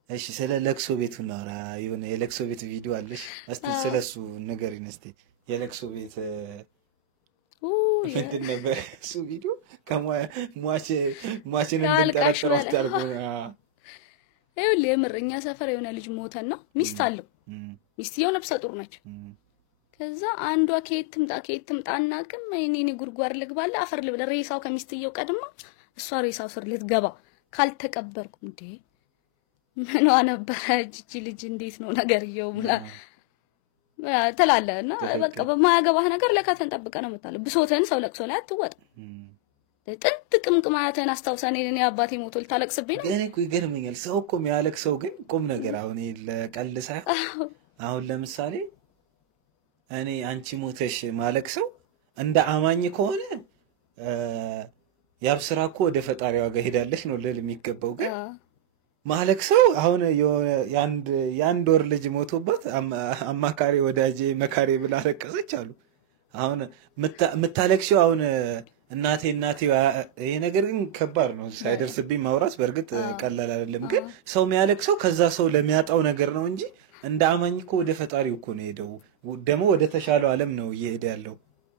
እሺ ስለ ለቅሶ ቤቱ እናውራ። የሆነ የለቅሶ ቤት ቪዲዮ አለሽ? እስቲ ስለሱ ንገሪኝ እስቲ። የለቅሶ ቤት ምንድን ነበር እሱ ቪዲዮ? ሟችን እንድንጠረጥር አስታርጎ ይኸውልህ የምር እኛ ሰፈር የሆነ ልጅ ሞተና ሚስት አለው። ሚስትየው ነፍሰ ጡር ነች። ከዛ አንዷ ከየት ትምጣና ቅም እኔ ጉርጓር ልግባለ አፈር ልብለ ሬሳው ከሚስትየው ቀድማ እሷ ሬሳው ስር ልትገባ ካልተቀበርኩ እንዴ ምንዋ ነበረ እቺ ልጅ እንዴት ነው ነገርየው ሙላ ተላለና በቃ በማያገባህ ነገር ለካተን ጠብቀ ነው የምታለው። ብሶተን ሰው ለቅሶ ላይ አትወጣ። ጥንት ቅምቅማተን አስተውሰኔ እኔ አባቴ ሞቶ ልታለቅስብኝ ነው። ግን እኮ ይገርመኛል። ሰው እኮ የሚያለቅሰው ግን ቁም ነገር አሁን ለቀልድ ሳይሆን አሁን ለምሳሌ እኔ አንቺ ሞተሽ ማለቅሰው እንደ አማኝ ከሆነ ያብስራ እኮ ወደ ፈጣሪዋ ጋር ሄዳለች ነው ልል የሚገባው። ግን ማለቅሰው አሁን የአንድ ወር ልጅ ሞቶባት አማካሪ ወዳጄ መካሪ ብላ አለቀሰች አሉ። አሁን የምታለቅሽው አሁን እናቴ ይሄ ነገር ግን ከባድ ነው። ሳይደርስብኝ ማውራት በእርግጥ ቀላል አይደለም። ግን ሰው የሚያለቅሰው ከዛ ሰው ለሚያጣው ነገር ነው እንጂ እንደ አማኝ እኮ ወደ ፈጣሪው እኮ ነው ሄደው ደግሞ ወደ ተሻለው ዓለም ነው እየሄደ ያለው።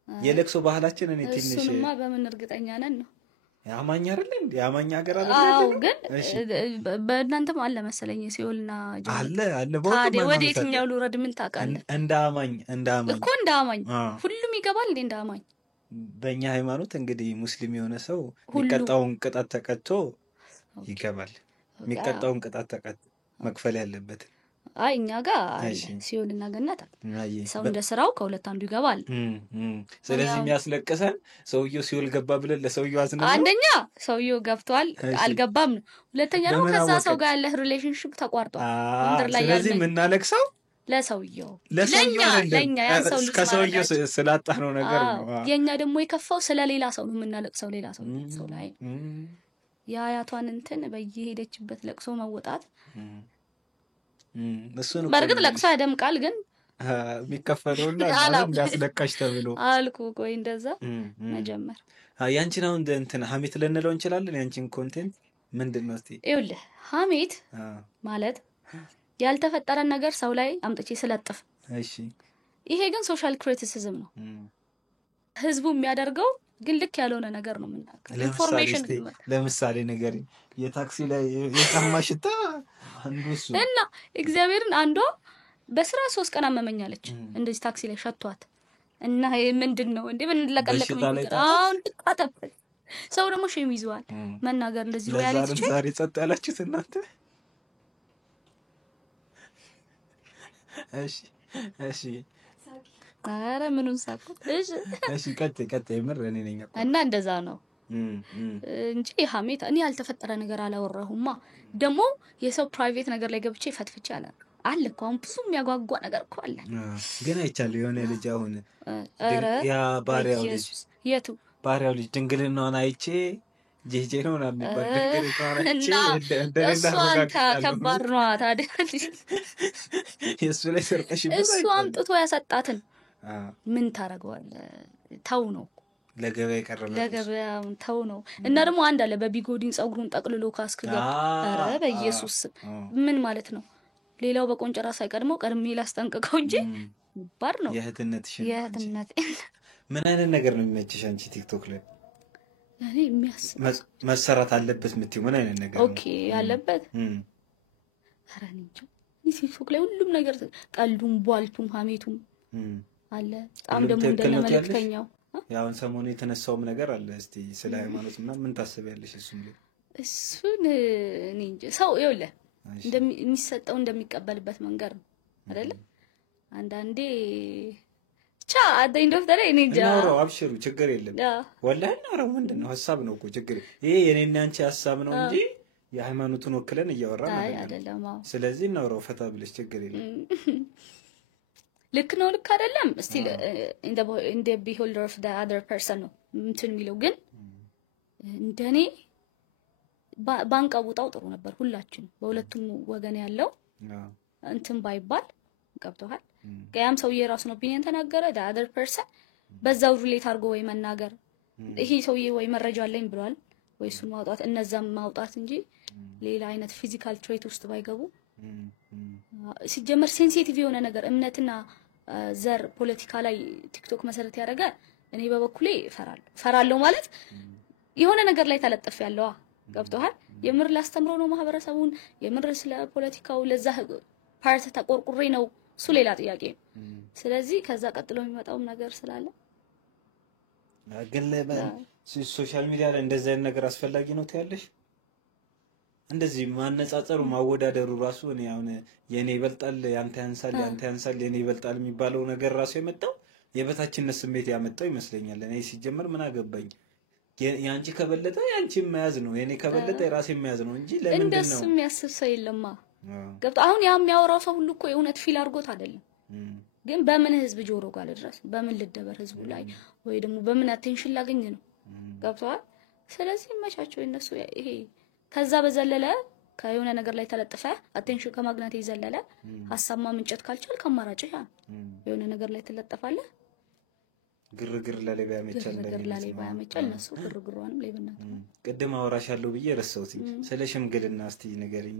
የለቅሶ ባህላችን እኔ ትንሽ እሱማ በምን እርግጠኛ ነን ነው አማኝ አይደል እንዴ? አማኝ ሀገር አይደል? አዎ ግን በእናንተም አለ መሰለኝ ሲኦልና አለ ታዲያ ወደ የትኛው ልውረድ ምን ታውቃለህ? እንደ አማኝ እኮ እንደ አማኝ ሁሉም ይገባል እንደ አማኝ። በእኛ ሃይማኖት እንግዲህ ሙስሊም የሆነ ሰው የሚቀጣውን ቅጣት ተቀጥቶ ይገባል። የሚቀጣውን ቅጣት ተቀጥቶ መክፈል ያለበት አይ እኛ ጋር ሲኦልና ገነት ሰው እንደ ስራው ከሁለት አንዱ ይገባል። ስለዚህ የሚያስለቅሰን ሰውየው ሲኦል ገባ ብለን ለሰውየው አዝነን፣ አንደኛ ሰውየው ገብቷል አልገባም ነው። ሁለተኛ ደግሞ ከዛ ሰው ጋር ያለ ሪሌሽንሺፕ ተቋርጧል ምድር ላይ። ስለዚህ የምናለቅሰው ለሰውየው ለኛ ያን ሰው ልጅ ከሰውየው ስላጣ ነው ነገር ነው። የኛ ደግሞ የከፋው ስለሌላ ሰው ነው የምናለቅሰው፣ ሌላ ሰው ላይ የአያቷን እንትን በየሄደችበት ለቅሶ መወጣት። በርግጥ ለቅሶ ያደምቃል፣ ግን የሚከፈለውና ማለት ያስለቃሽ ተብሎ አልኩ። ቆይ እንደዛ መጀመር ያንቺን አሁን እንትን ሀሜት ልንለው እንችላለን። ያንቺን ኮንቴንት ምንድን ነው እስቲ? ይኸውልህ ሀሜት ማለት ያልተፈጠረ ነገር ሰው ላይ አምጥቼ ስለጥፍ። እሺ ይሄ ግን ሶሻል ክሪቲሲዝም ነው ህዝቡ የሚያደርገው፣ ግን ልክ ያልሆነ ነገር ነው የምናገር። ኢንፎርሜሽን ለምሳሌ ነገር የታክሲ ላይ የጫማሽታ አንዱ እሱ እና እግዚአብሔርን አንዷ በስራ 3 ቀን አመመኛለች እንደዚህ ታክሲ ላይ ሸቷት እና ምንድነው እንዴ ምን ለቀለቅ ነው አሁን ተጣጣፈ። ሰው ደግሞ ሼም ይዟል መናገር እንደዚህ ነው ያለች። ዛሬ ጸጥ ያላችሁት እናንተ? እሺ አረ ምኑን ሳቁት? እሺ ቀጥ የምር እኔ ነኝ እና እንደዛ ነው እንጂ ሀሜት እኔ ያልተፈጠረ ነገር አላወራሁማ። ደግሞ የሰው ፕራይቬት ነገር ላይ ገብቼ ፈትፍቼ አለ እኮ አሁን ብዙ የሚያጓጓ ነገር እኮ አለ። ግን አይቻለሁ የሆነ ልጅ አሁን ያ ባሪያው ልጅ የቱ ባሪያው ልጅ ድንግልናውን አይቼ ጄጄ ነው ምናምን ይባል ድንግልናውን አይቼ እሷን ከባድ ነው ታዲያ የእሱ ላይ ሰርቀሽበት እሱ አምጥቶ ያሰጣትን ምን ታረጋዋለህ? ተው ነው ለገበያ ቀረበ ለገበያው ተው ነው። እና ደግሞ አንድ አለ በቢጎዲን ጸጉሩን ጠቅልሎ ካስከጋ አረ በኢየሱስ ምን ማለት ነው? ሌላው በቆንጨራ ሳይቀድመው ቀድሜ ላስጠንቅቀው እንጂ ባር ነው የህትነት ምን አይነት ነገር ነው የሚመችሽ አንቺ ቲክቶክ ላይ? እኔ የሚያስብ መሰራት አለበት የምትይው ምን አይነት ነገር ነው? ኦኬ ያለበት አረ እንጂ ቲክቶክ ላይ ሁሉም ነገር ቀልዱም ቧልቱም ሀሜቱም አለ። በጣም ደግሞ እንደነመለክተኛው ያው ሰሞኑ የተነሳውም ነገር አለ። እስቲ ስለ ሃይማኖት ምን ታስቢያለሽ? እሱን እኔ እንጂ ሰው ይኸውልህ እንደሚሰጠው እንደሚቀበልበት መንገድ ነው አይደለ? አንዳንዴ ቻ አደኝ ዶክተር እኔ እንጃ ነው አብሽሩ ችግር የለም ወላሂ ነው ምንድነው ሐሳብ ነው እኮ ችግር ይሄ የኔና አንቺ ሐሳብ ነው እንጂ የሃይማኖቱን ወክለን እያወራን አይደለም። ስለዚህ እናውራው ፈታ ብለሽ ችግር የለም። ልክ ነው ልክ አይደለም ስቲል in the beholder of the other person ነው እንትን የሚለው ግን እንደኔ ባንቀውጣው ጥሩ ነበር። ሁላችን በሁለቱም ወገን ያለው እንትን ባይባል ገብቶሃል። ያም ሰውዬ ራሱን ኦፒኒየን ተናገረ the other person በዛው ሪሌት አድርጎ ወይ መናገር ይሄ ሰውዬ ወይ መረጃ አለኝ ብሏል ወይ እሱን ማውጣት እነዛም ማውጣት እንጂ ሌላ አይነት ፊዚካል ትሬት ውስጥ ባይገቡ። ሲጀመር ሴንሲቲቭ የሆነ ነገር እምነትና ዘር ፖለቲካ ላይ ቲክቶክ መሰረት ያደረገ እኔ በበኩሌ ፈራለሁ ማለት የሆነ ነገር ላይ ተለጥፍ ያለው ገብቶሃል። የምር ላስተምሮ ነው ማህበረሰቡን የምር ስለ ፖለቲካው ለዛ ፓርት ተቆርቁሬ ነው እሱ ሌላ ጥያቄ ነው። ስለዚህ ከዛ ቀጥሎ የሚመጣው ነገር ስላለ ግን ሶሻል ሚዲያ ላይ እንደዚህ አይነት ነገር አስፈላጊ ነው ትያለሽ? እንደዚህ ማነጻጸሩ ማወዳደሩ ራሱ እኔ አሁን የኔ ይበልጣል ያንተ ያንሳል ያንተ ያንሳል የኔ ይበልጣል የሚባለው ነገር ራሱ የመጣው የበታችነት ስሜት ያመጣው ይመስለኛል። እኔ ሲጀመር ምን አገባኝ ያንቺ ከበለጠ ያንቺ መያዝ ነው የኔ ከበለጠ የራሴ መያዝ ነው እንጂ ለምን ነው እንደሱ የሚያስብ ሰው የለማ። ገብቶ አሁን ያ የሚያወራው ሰው ሁሉ እኮ የእውነት ፊል አድርጎት አይደለም። ግን በምን ህዝብ ጆሮ ጋር ድረስ በምን ልደበር ህዝቡ ላይ ወይ ደግሞ በምን አቴንሽን ላገኝ ነው ገብቷል። ስለዚህ መቻቸው እነሱ ይሄ ከዛ በዘለለ ከየሆነ ነገር ላይ ተለጥፈ አቴንሽን ከማግኘት ይዘለለ ሐሳብ ማምንጨት ካልቻል ከማራጭ ያ የሆነ ነገር ላይ ተለጥፋለ ግርግር ለሌባ ያመቻል ለሌባ ያመቻል እነሱ ግርግሯንም ሌብነት ነው። ቅድም አወራሻለሁ ብዬ ረሳሁት ስለ ሽምግልና እስቲ ንገሪኝ።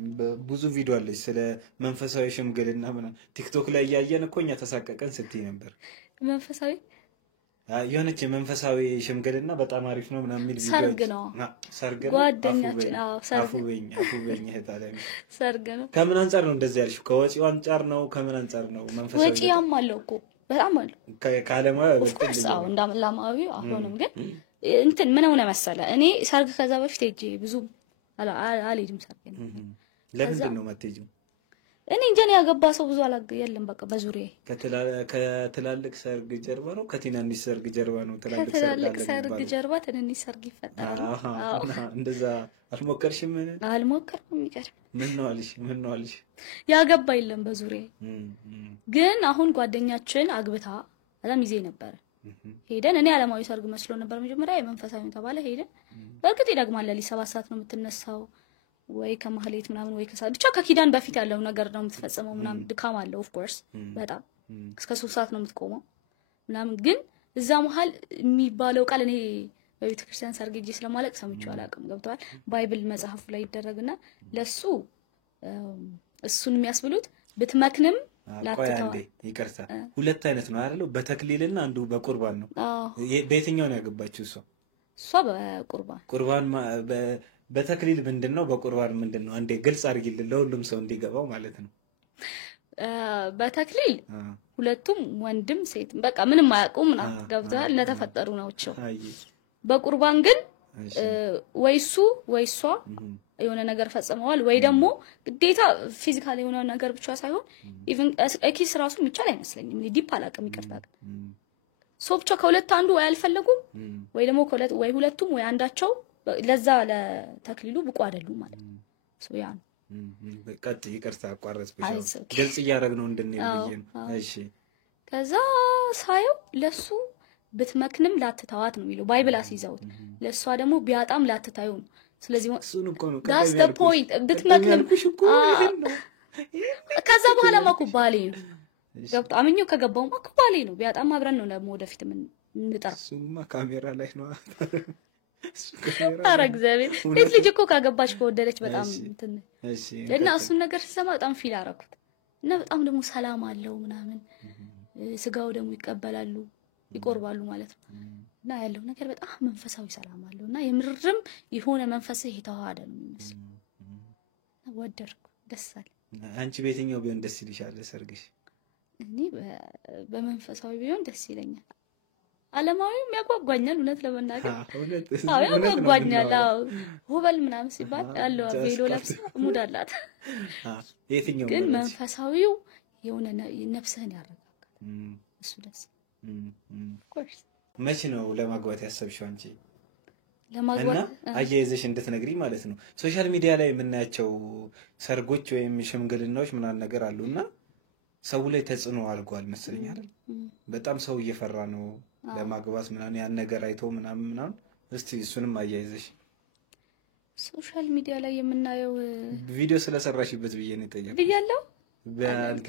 ብዙ ቪዲዮ አለሽ ስለ መንፈሳዊ ሽምግልና ምናምን ቲክቶክ ላይ ያየን እኮ እኛ ተሳቀቀን ስትይ ነበር። መንፈሳዊ የሆነች መንፈሳዊ ሽምግልና በጣም አሪፍ ነው ምናምን የሚል ቪዲዮ ሰርግ ነው ጓደኛችን አፉበኝ እህታለኝ ሰርግ ነው። ከምን አንፃር ነው እንደዚህ ያልሽው? ከወጪው አንፃር ነው ከምን አንፃር ነው? መንፈሳዊ ወጪያም አለው እኮ በጣም አለው ከዓለማዊ በልጥ ነው እንዳምላማዊ አሁንም ግን እንትን ምን ሆነ መሰለ እኔ ሰርግ ከዛ በፊት ሄጄ ብዙ አልሄድም ሰርግ ነው። ለምንድን ነው የማትሄጂው? እኔ እንጃ ነው ያገባ ሰው ብዙ የለም። በቃ በዙሪያዬ ከትላልቅ ሰርግ ጀርባ ነው ከትናንሽ ሰርግ ጀርባ ነው። ከትላልቅ ሰርግ ጀርባ ትንንሽ ሰርግ ይፈጠራል። አዎ እንደዛ አልሞከርሽም? አልሞከርኩም። ይቀር ምን ነው አልሽ? ያገባ የለም በዙሪያዬ። ግን አሁን ጓደኛችን አግብታ በጣም ይዜ ነበር። ሄደን እኔ ዓለማዊ ሰርግ መስሎ ነበር መጀመሪያ፣ የመንፈሳዊ ተባለ። ሄደን በእርግጥ ይደግማል። ለሊ 7 ሰዓት ነው የምትነሳው ወይ ከማህሌት ምናምን ወይ ከሰዓት ብቻ ከኪዳን በፊት ያለው ነገር ነው የምትፈጸመው ምናምን። ድካም አለው ኦፍ ኮርስ በጣም እስከ 3 ሰዓት ነው የምትቆመው ምናምን። ግን እዛ መሀል የሚባለው ቃል እኔ በቤተ ክርስቲያን ሰርግ ሄጄ ስለማለቅ ሰምቼው አላውቅም። ገብቷል። ባይብል መጽሐፉ ላይ ይደረግና ለሱ እሱን የሚያስብሉት ብትመክንም ላጥተው። ይቅርታ ሁለት አይነት ነው አይደል? በተክሊልና አንዱ በቁርባን ነው። በየትኛው ነው ያገባችው እሷ? እሷ በቁርባን። ቁርባን በተክሊል ምንድነው? በቁርባን ምንድነው? አንዴ ግልጽ አድርጊልን ለሁሉም ሰው እንዲገባው ማለት ነው። በተክሊል ሁለቱም ወንድም ሴት በቃ ምንም አያውቁም ነው። ገብቷል። ለተፈጠሩ ናቸው። በቁርባን ግን ወይሱ ወይሷ የሆነ ነገር ፈጽመዋል ወይ ደግሞ ግዴታ ፊዚካሊ የሆነ ነገር ብቻ ሳይሆን ኢቭን ኤክስ ራሱ የሚቻል አይመስለኝም። እኔ ዲፕ አላውቅም። ይቅርታ ብቻ ከሁለት አንዱ ወይ አልፈለጉም ወይ ደግሞ ከሁለት ወይ ሁለቱም ወይ አንዳቸው ለዛ ለተክሊሉ ብቁ አይደሉም ማለት ነው። ያ ነው። በቃ ይቅርታ አቋረጥኩሽ። ግልጽ እያደረግነው እንድንል ብዬ ነው። እሺ ከዛ ሳየው ለሱ ብትመክንም ላትተዋት ነው የሚለው ባይብል አስይዘውት፣ ለሷ ደግሞ ቢያጣም ላትታዩ ነው። ስለዚህ እሱን እኮ ነው that's the point። ብትመክንም ከዛ በኋላ ማኩ ባሌ ነው ገብቶ አምኜው ከገባው ማኩ ባሌ ነው። ቢያጣም አብረን ነው ደግሞ ወደፊት ምን እንጠራ። እሱማ ካሜራ ላይ ነው። ኧረ እግዚአብሔር ቤት ልጅ እኮ ካገባች ከወደደች በጣም እንትን እና እሱን ነገር ሲሰማ በጣም ፊል አደረኩት እና በጣም ደግሞ ሰላም አለው ምናምን። ስጋው ደግሞ ይቀበላሉ ይቆርባሉ ማለት ነው። እና ያለው ነገር በጣም መንፈሳዊ ሰላም አለው እና የምርም የሆነ መንፈስ የተዋሃደ ነው የሚመስለው። ወደድኩ፣ ደስ አለ። አንቺ በየትኛው ቢሆን ደስ ይልሻል ሰርግሽ? እኔ በመንፈሳዊ ቢሆን ደስ ይለኛል። ዓለማዊም ያጓጓኛል እውነት ለመናገር። አዎ ያጓጓኛል። አዎ ሆበል ምናምን ሲባል ያለው ቬሎ ለብሳ ሙድ አላት። የትኛው ግን መንፈሳዊው የሆነ ነፍስህን ያረጋጋል። እሱ ደስ ኮርስ። መቼ ነው ለማግባት ያሰብሽው አንቺ? ለማግባት አያይዘሽ እንድትነግሪ ማለት ነው። ሶሻል ሚዲያ ላይ የምናያቸው ሰርጎች ወይም ሽምግልናዎች ምናምን ነገር አሉና ሰው ላይ ተጽዕኖ አድርጓል መሰለኝ አይደል? በጣም ሰው እየፈራ ነው ለማግባት ምናምን ያን ነገር አይቶ ምናምን። እስቲ እሱንም አያይዘሽ። ሶሻል ሚዲያ ላይ የምናየው ቪዲዮ ስለሰራሽበት ብዬ ነው የጠየኩት። ብያለሁ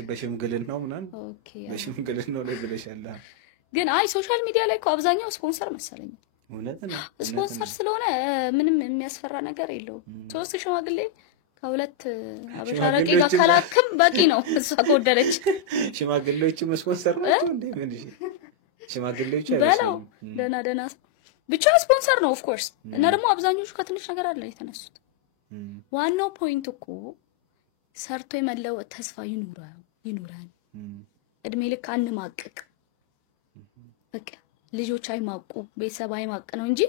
በሽምግልናው ምናምን። ኦኬ በሽምግልናው ላይ ብለሻል። ግን አይ ሶሻል ሚዲያ ላይ እኮ አብዛኛው ስፖንሰር መሰለኝ። እውነት ነው። ስፖንሰር ስለሆነ ምንም የሚያስፈራ ነገር የለውም። 3 ሽማግሌ ከሁለት አበሻ ረቂ ጋር ካላክም በቂ ነው። እሷ ከወደደች ሽማግሌዎቹ ስፖንሰር ናቸው እንዴ? ምን እሺ ሽማግሌዎቹ በለው ደና ብቻ ስፖንሰር ነው ኦፍ ኮርስ። እና ደግሞ አብዛኞቹ ከትንሽ ነገር አለ የተነሱት። ዋናው ፖይንት እኮ ሰርቶ የመለወጥ ተስፋ ይኑራን። እድሜ ልክ አንማቅቅ። በቃ ልጆች አይማቁ፣ ቤተሰብ አይማቅ ነው እንጂ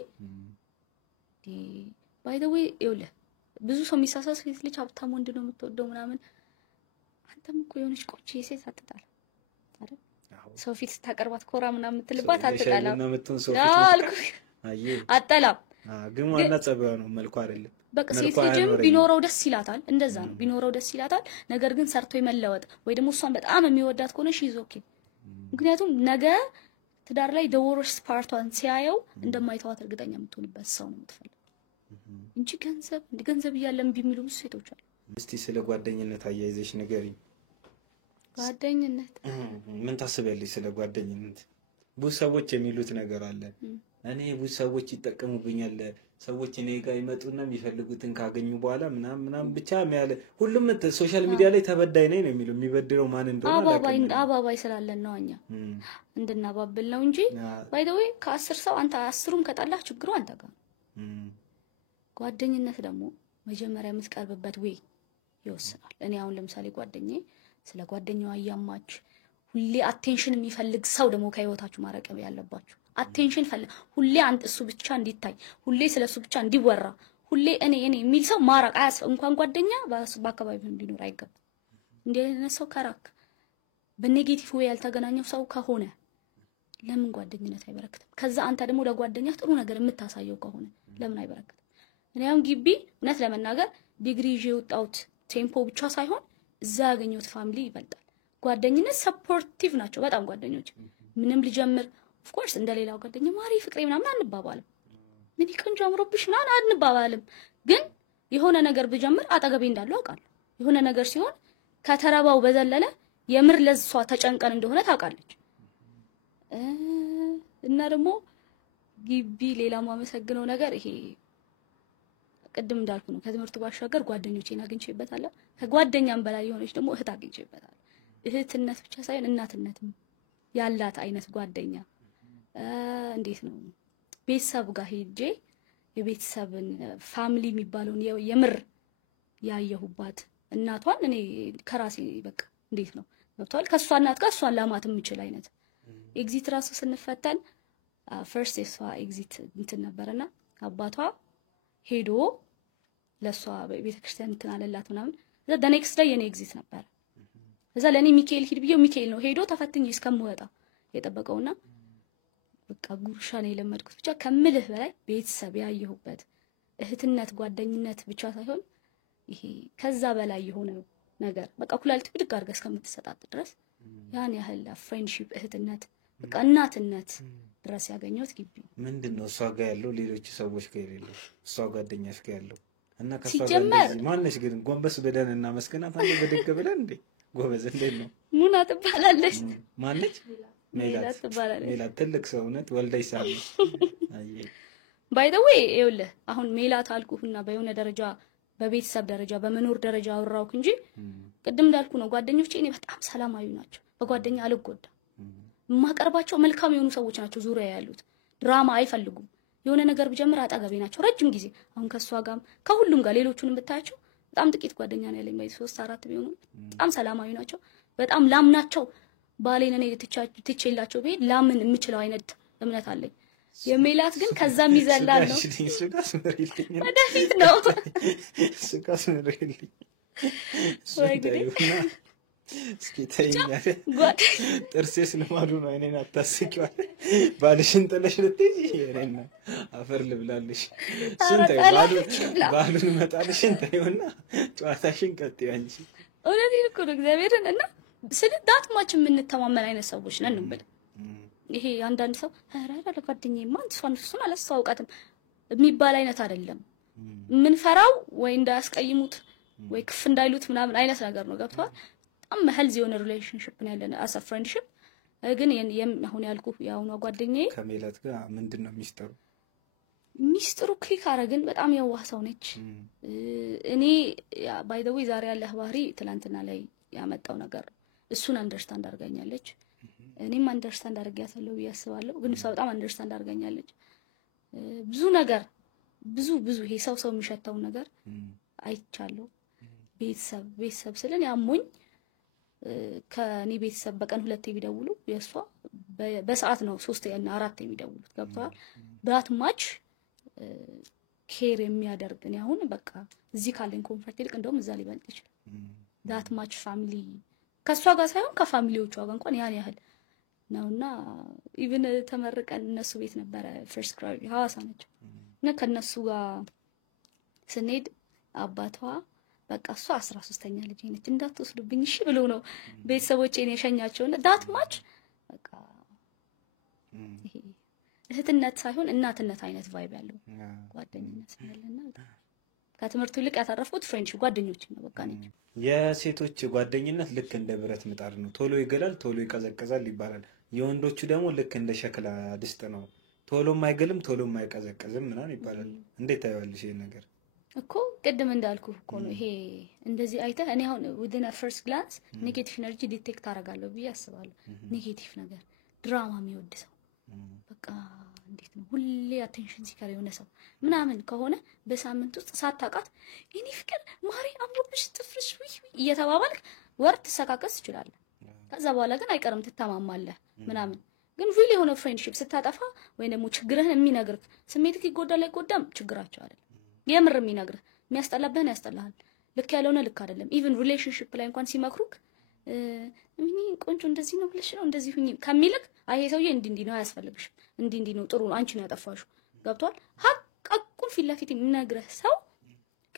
ባይ ዘ ዌይ ይኸውልህ ብዙ ሰው የሚሳሳት ሴት ልጅ ሀብታም ወንድ ነው የምትወደው ምናምን። አንተም እኮ የሆነች ቆንጆ ሴት አትጣላ አይደል? ሰው ፊት ስታቀርባት ኮራ ምናምን የምትልባት አትጣላ አልኩህ። አጠላም ግን ዋና ጸባዩ ነው መልኩ አይደለም። በቃ ሴት ልጅም ቢኖረው ደስ ይላታል። እንደዛ ነው ቢኖረው ደስ ይላታል። ነገር ግን ሰርቶ የመለወጥ ወይ ደግሞ እሷን በጣም የሚወዳት ከሆነ ሺዝ ኦኬ። ምክንያቱም ነገ ትዳር ላይ ደወሮስ ፓርቷን ሲያየው እንደማይተዋት እርግጠኛ የምትሆንበት ሰው ነው የምትፈልገው እንጂ ገንዘብ እያለም ቢሚሉ ብዙ ሴቶች አሉ። እስቲ ስለ ጓደኝነት አያይዘሽ ንገሪኝ። ጓደኝነት ምን ታስቢያለሽ ስለ ጓደኝነት? ብዙ ሰዎች የሚሉት ነገር አለ። እኔ ብዙ ሰዎች ይጠቀሙብኛል፣ ሰዎች እኔ ጋር ይመጡና የሚፈልጉትን ካገኙ በኋላ ምናምን ብቻ ያለ ሁሉም ሶሻል ሚዲያ ላይ ተበዳይ ነኝ ነው የሚለው። የሚበድረው ማን እንደሆነ አባባይ ስላለን ነው እኛ እንድናባብል ነው እንጂ ባይ ዘ ዌይ ከ10 ሰው አንተ 10ሩም ከጣላህ ችግሩ አንተ ጋር። ጓደኝነት ደግሞ መጀመሪያ የምትቀርብበት ወይ ይወስናል። እኔ አሁን ለምሳሌ ጓደኛዬ ስለ ጓደኛዋ ያማች ሁሌ አቴንሽን የሚፈልግ ሰው ደግሞ ከህይወታችሁ ማረቀብ ያለባችሁ። አቴንሽን ሁሌ አንተ እሱ ብቻ እንዲታይ፣ ሁሌ ስለሱ ብቻ እንዲወራ፣ ሁሌ እኔ የሚል ሰው ማራቅ እንኳን ጓደኛ በአካባቢው እንዲኖር አይገባም። እንዲህ አይነት ሰው ከራክ በኔጌቲቭ ወይ ያልተገናኘው ሰው ከሆነ ለምን ጓደኝነት አይበረክትም? ከዛ አንተ ደግሞ ለጓደኛ ጥሩ ነገር የምታሳየው ከሆነ ለምን አይበረክትም? እኔ አሁን ግቢ እውነት ለመናገር ዲግሪ ይዤ የወጣሁት ቴምፖ ብቻ ሳይሆን እዛ ያገኘሁት ፋሚሊ ይበልጣል። ጓደኝነት ሰፖርቲቭ ናቸው በጣም ጓደኞች። ምንም ልጀምር ኦፍ ኮርስ እንደሌላው ጓደኛ ማሪ ፍቅሬ ምናምን አንባባልም። ምን ይቀንጆ አምሮብሽ ምናምን አንባባልም። ግን የሆነ ነገር ብጀምር አጠገቤ እንዳለው አውቃለሁ። የሆነ ነገር ሲሆን ከተረባው በዘለለ የምር ለሷ ተጨንቀን እንደሆነ ታውቃለች። እና ደግሞ ግቢ ሌላ ማመሰግነው ነገር ይሄ ቅድም እንዳልኩ ነው። ከትምህርቱ ባሻገር ጓደኞቼን አግኝቼበታለሁ። ከጓደኛም በላይ የሆነች ደግሞ እህት አግኝቼበታለሁ። እህትነት ብቻ ሳይሆን እናትነትም ያላት አይነት ጓደኛ። እንዴት ነው ቤተሰብ ጋር ሄጄ የቤተሰብን ፋሚሊ የሚባለውን የምር ያየሁባት እናቷን እኔ ከራሴ በቃ እንዴት ነው ገብቷል። ከሷ እናት ጋር እሷን ላማት የምችል አይነት ኤግዚት ራሱ ስንፈተን ፈርስት የሷ ኤግዚት እንትን ነበርና አባቷ ሄዶ ለሷ ቤተክርስቲያን እንትን አለላት ምናምን። እዛ the next day የኔ ኤግዚት ነበር። እዛ ለኔ ሚካኤል ሂድ ብዬው ሚካኤል ነው ሄዶ ተፈትኜ እስከምወጣ የጠበቀውና በቃ ጉርሻ ነው የለመድኩት። ብቻ ከምልህ በላይ ቤተሰብ ያየሁበት እህትነት ጓደኝነት ብቻ ሳይሆን ይሄ ከዛ በላይ የሆነ ነገር በቃ ኩላሊት ብድግ አድርገህ እስከምትሰጣጥ ድረስ ያን ያህል ፍሬንድሺፕ እህትነት በቃ እናትነት ድረስ ያገኘሁት ግቢ። ምንድነው እሷ ጋር ያለው ሌሎች ሰዎች ጋር የሌለው እሷ ጓደኛሽ ጋር ያለው እና ከሷ ጋር ሲጀመር ማነሽ ግን ጎንበስ ብለን እና መስከናት አንተ በደግ ብለን እንዴ ጎበዝ እንዴት ነው ሙና ትባላለች። ማነች? ሜላት ትባላለች። ሜላት ትልቅ ሰው ነት ወልደይ ሳለ አይ ባይ ዘ ዌይ ይኸውልህ አሁን ሜላት አልኩህና በየሆነ ደረጃ በቤተሰብ ደረጃ በመኖር ደረጃ አወራሁክ እንጂ ቅድም እንዳልኩ ነው ጓደኞቼ እኔ በጣም ሰላማዊ ናቸው። በጓደኛ አልጎዳም። የማቀርባቸው መልካም የሆኑ ሰዎች ናቸው ዙሪያ ያሉት። ድራማ አይፈልጉም። የሆነ ነገር ብጀምር አጠገቤ ናቸው ረጅም ጊዜ። አሁን ከሷ ጋርም ከሁሉም ጋር ሌሎቹንም ብታያቸው በጣም ጥቂት ጓደኛ ነው ያለኝ። ባይ 3 4 ቢሆኑ በጣም ሰላማዊ ናቸው። በጣም ላምናቸው ባሌን እኔ ትቼላቸው ብሄድ ላምን የምችለው አይነት እምነት አለኝ። የሜላት ግን ከዛም ይዘላል ነው ወደፊት ነው ስቃስ ምሪልኝ እስኪ ተይኛለ ጥርሴስ ልማዱ ነው። እኔን አታስቂዋል ባልሽን ጥለሽ ልትይ እኔና አፈር ልብላልሽ ስንት ባሉን መጣልሽን ተይውና ጨዋታሽን ቀጥይ አንቺ። እውነቴን እኮ ነው እግዚአብሔርን እና ስለዳት ማች የምንተማመን አይነት ሰዎች ነን እንበል። ይሄ አንዳንድ ሰው አራራ ለጓደኛዬማ እሱን አላስተዋውቃትም የሚባል አይነት አይደለም። ምን ፈራው ወይ እንዳያስቀይሙት ወይ ክፍ እንዳይሉት ምናምን አይነት ነገር ነው። ገብቷል። በጣም ሄልዚ የሆነ ሪሌሽንሺፕ ነው ያለን አስ አ ፍሬንድሺፕ። ግን አሁን ያልኩህ ያውኗ ጓደኛዬ ከሜላት ጋር ምንድነው ሚስጥሩ? ሚስጥሩ ክሊክ አረግን በጣም የዋህ ሰው ነች። እኔ ባይ ዘ ዌይ ዛሬ ያለህ ባህሪ ትላንትና ላይ ያመጣው ነገር እሱን አንደርስታንድ አድርጋኛለች። እኔም አንደርስታንድ አድርጋታለሁ ብዬ አስባለሁ። ግን እሷ በጣም አንደርስታንድ አድርጋኛለች። ብዙ ነገር ብዙ ይሄ ሰው የሚሸታው ነገር አይቻለሁ። ቤተሰብ ስለን ያሞኝ ከኔ ቤተሰብ በቀን 2 ቢደውሉ የሷ በሰዓት ነው 3 እና 4 የሚደውሉት። ገብቷል። ዳት ማች ኬር የሚያደርግ ነው። አሁን በቃ እዚህ ካለኝ ኮንፈርት ይልቅ እንደውም እዛ ሊበልጥ ይችላል። ዳት ማች ፋሚሊ ከሷ ጋር ሳይሆን ከፋሚሊዎቿ ጋር እንኳን ያን ያህል ነውና ኢቭን ተመርቀን እነሱ ቤት ነበረ ፈርስት ግራድ ሐዋሳ ነች እና ከነሱ ጋር ስንሄድ አባቷ በቃ እሷ 13ኛ ልጅ ነች እንዳትወስዱብኝ እሺ ብሎ ነው ቤተሰቦቼን የሸኛቸውና ዳት ማች በቃ ይሄ እህትነት ሳይሆን እናትነት አይነት ቫይብ ያለው ጓደኝነት ያለና ከትምህርቱ ይልቅ ያተረፍኩት ፍሬንድሺፕ ጓደኞች ነው። በቃ ነኝ። የሴቶች ጓደኝነት ልክ እንደ ብረት ምጣድ ነው፣ ቶሎ ይገላል፣ ቶሎ ይቀዘቅዛል ይባላል። የወንዶቹ ደግሞ ልክ እንደ ሸክላ ድስት ነው፣ ቶሎም አይገልም፣ ቶሎም አይቀዘቅዝም ምናምን ይባላል። እንዴት ታየዋለሽ ይሄን ነገር? እኮ ቅድም እንዳልኩ እኮ ነው ይሄ እንደዚህ አይተህ እኔ አሁን within a first glance ኔጌቲቭ ኤነርጂ ዲቴክት አደርጋለሁ ብዬ አስባለሁ። ኔጌቲቭ ነገር ድራማ የሚወድ ሰው በቃ እንዴት ነው ሁሌ አቴንሽን ሲከር የሆነ ሰው ምናምን ከሆነ በሳምንት ውስጥ ሳታውቃት የኔ ፍቅር ማሪ አምሮብሽ ጥፍርሽ ወይ እየተባባልክ ወር ትሰካከስ ትችላለህ። ከዛ በኋላ ግን አይቀርም ትተማማለህ ምናምን። ግን ሪሊ የሆነ ፍሬንድሺፕ ስታጠፋ ወይ ደግሞ ችግርህን የሚነግርህ ስሜትህ ይጎዳል አይጎዳም ችግራቸው አይደለም። የምር የሚነግርህ የሚያስጠላብህን ያስጠላሃል። ልክ ያለውና ልክ አይደለም። ኢቭን ሪሌሽንሺፕ ላይ እንኳን ሲመክሩክ ምን ቆንጆ እንደዚህ ነው ብለሽ ነው እንደዚህ ሁኚ ከሚልክ አይ ሰውዬ እንዲህ ነው አያስፈልግሽም፣ እንዲህ ነው ጥሩ ነው፣ አንቺ ነው ያጠፋሽው። ገብቷል? ሐቁን ፊት ለፊት የሚነግርህ ሰው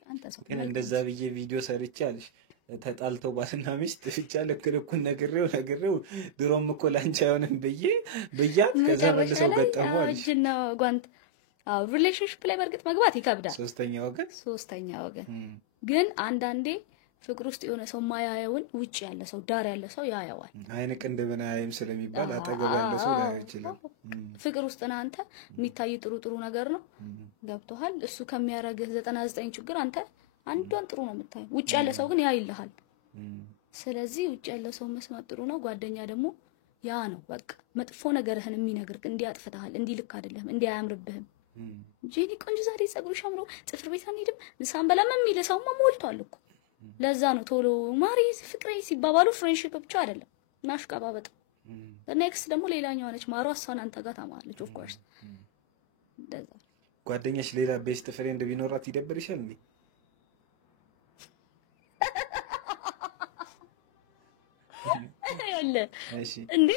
አንተ ሰው ግን እንደዛ ብዬ ቪዲዮ ሰርቼ አለሽ ተጣልተው ባልና ሚስት ብቻ ልክልኩን ነግሬው ድሮም እኮ ላንቺ አይሆንም ብያት ከዛ መልሰው ገጠሙ አለሽ። እጅና ጓንት ሪሌሽንሺፕ ላይ በርግጥ መግባት ይከብዳል። ሶስተኛ ወገን ግን አንዳንዴ ፍቅር ውስጥ የሆነ ሰው ማያየውን ውጭ ያለ ሰው ዳር ያለ ሰው ያያዋል። አይን ቅንድብን አያይም ስለሚባል አጠገብ ያለ ሰው ላያይ ይችላል። ፍቅር ውስጥ ነህ አንተ የሚታይ ጥሩ ነገር ነው። ገብቶሃል? እሱ ከሚያረግህ 99 ችግር አንተ አንዷን ጥሩ ነው የምታየው። ውጭ ያለ ሰው ግን ያይልሃል። ስለዚህ ውጭ ያለ ሰው መስማት ጥሩ ነው። ጓደኛ ደግሞ ያ ነው በቃ መጥፎ ነገርህን የሚነግርህ እንዲህ አጥፍተሃል፣ እንዲህ ልክ አይደለም፣ እንዲህ አያምርብህም። ጄኒ ቆንጆ ዛሬ ፀጉርሽ አምሮ ጥፍር ቤት አንሄድም ምሳን በላም የሚል ሰውማ ሞልቷል እኮ። ለዛ ነው ቶሎ ማሪ ፍቅሬ ሲባባሉ ፍሬንድሺፕ ብቻ አይደለም ማሽቃባበጥ። ኔክስት ደግሞ ሌላኛው ነች ማሩ እሷን አንተ ጋር ታማለች። ኦፍ ኮርስ እንደዛ ጓደኛሽ ሌላ ቤስት ፍሬንድ ቢኖራት ይደብርሻል እንዴ? አለ እሺ እንዴ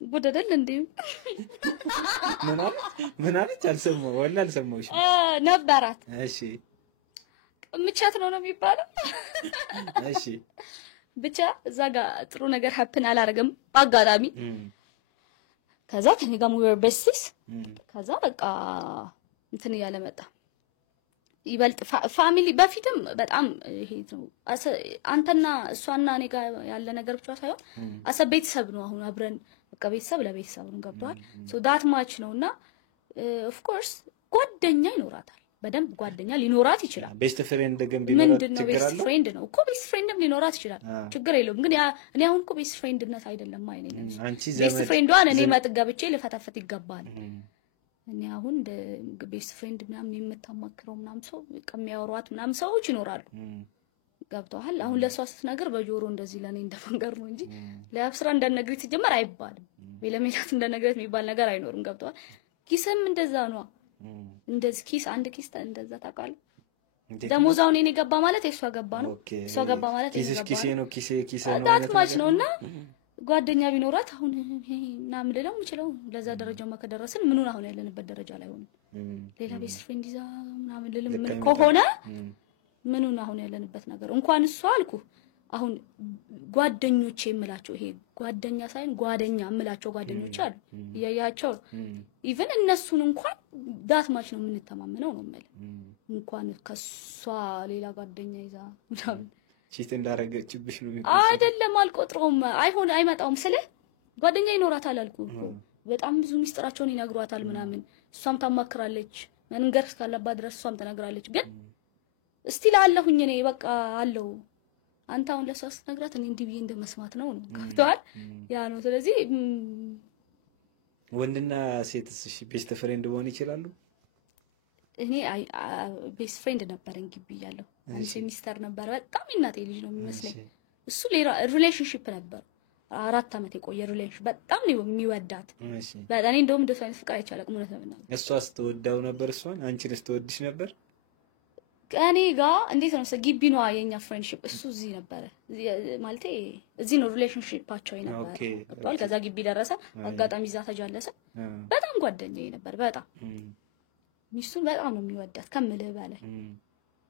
ወደደል እንዴ ምን አለች? አልሰማሁም ወላ አልሰማሁሽ ነበራት። እሺ ምቻት ነው የሚባለው። እሺ ብቻ እዛ ጋር ጥሩ ነገር ሀፕን አላረገም በአጋጣሚ። ከዛ ከኔ ጋር ሙር በስስ ከዛ በቃ እንትን እያለ መጣ ይበልጥ ፋሚሊ። በፊትም በጣም ይሄ ነው አንተና እሷና እኔ ጋር ያለ ነገር ብቻ ሳይሆን አሰብ ቤተሰብ ነው። አሁን አብረን በቃ ቤተሰብ ለቤተሰብ ነው። ገብቷል? ሶ ዳት ማች ነውና ኦፍ ኮርስ ጓደኛ ይኖራታል። በደንብ ጓደኛ ሊኖራት ይችላል። ቤስት ፍሬንድ ግን ቢኖራት ምንድነው? ቤስት ፍሬንድ ነው እኮ ቤስት ፍሬንድም ሊኖራት ይችላል። ችግር የለውም። ግን እኔ አሁን እኮ ቤስት ፍሬንድነት አይደለም ማለት ነው። ቤስት ፍሬንዷን እኔ መጥገብቼ ልፈታፈት ይገባል። እኔ አሁን ቤስት ፍሬንድ ምናምን የምታማክረው ምናምን ሰው ከሚያወሯት ምናምን ሰዎች ይኖራሉ። ገብቷል? አሁን ለሷ ስትነግር በጆሮ እንደዚህ ለኔ እንደፈንገር ነው እንጂ ለአብስራ እንደነግሪት ሲጀመር አይባልም። ለሜላት እንደነግሪት የሚባል ነገር አይኖርም። ገብቷል? ኪስም እንደዛ ነው። እንደዚህ ኪስ አንድ ኪስ እንደዛ ታውቃለህ። ደሞዛውን እኔ ገባ ማለት የሷ ገባ ነው። እሷ ገባ ማለት የኔ ገባ ነው። ኪስ ነው ማለት ማች ነውና ጓደኛ ቢኖራት አሁን ምናምን ልለው የምችለው ለዛ ደረጃማ ከደረስን ምኑን አሁን ያለንበት ደረጃ ላይ ሆነ ሌላ ቤስት ፍሬንድ ይዛ ምናምን ልልም ምን ከሆነ ምኑን አሁን ያለንበት ነገር እንኳን እሷ አልኩ። አሁን ጓደኞቼ የምላቸው ይሄ ጓደኛ ሳይሆን ጓደኛ የምላቸው ጓደኞች አሉ እያያቸው ኢቭን እነሱን እንኳን ዳት ማች ነው የምንተማመነው ነው ማለት እንኳን ከሷ ሌላ ጓደኛ ይዛ ምናምን ቺት እንዳረገችብሽ ነው አይደለም። አልቆጥሮም አይሆን አይመጣውም ስለ ጓደኛ ይኖራታል አልኩ እኮ በጣም ብዙ ሚስጥራቸውን ይነግሯታል ምናምን። እሷም ታማክራለች መንገር እስካለባት ድረስ እሷም ተነግራለች። ግን እስቲል አለሁኝ እኔ በቃ አለው አንተ አሁን ለሷ ስትነግራት እኔ እንዲህ ብዬ እንደመስማት ነው ከፍቷል ያ ነው። ስለዚህ ወንድና ሴትስ እሺ ቤስት ፍሬንድ መሆን ይችላሉ? እኔ ቤስት ፍሬንድ ነበረኝ ግቢ እያለሁ አንድ ሴሚስተር ነበር። በጣም እናቴ ልጅ ነው የሚመስለኝ። እሱ ሌላ ሪሌሽንሺፕ ነበር 4 አመት የቆየ ሪሌሽን። በጣም ነው የሚወዳት። በጣም እኔ እንደውም እንደሱ አይነት ፍቅር አይቻልም እውነት ነው። እሷስ ትወዳው ነበር እሷን? አንቺንስ ትወድሽ ነበር? ከኔ ጋር እንዴት ነው ግቢ ነው የኛ ፍሬንድሺፕ። እሱ እዚህ ነበረ ማለቴ እዚህ ነው ሪሌሽንሺፓቸው ነበር። አጥቷል። ከዛ ግቢ ደረሰ። አጋጣሚ እዛ ተጃለሰ። በጣም ጓደኛዬ ነበር በጣም ሚስቱን በጣም ነው የሚወዳት ከምልህ በላይ።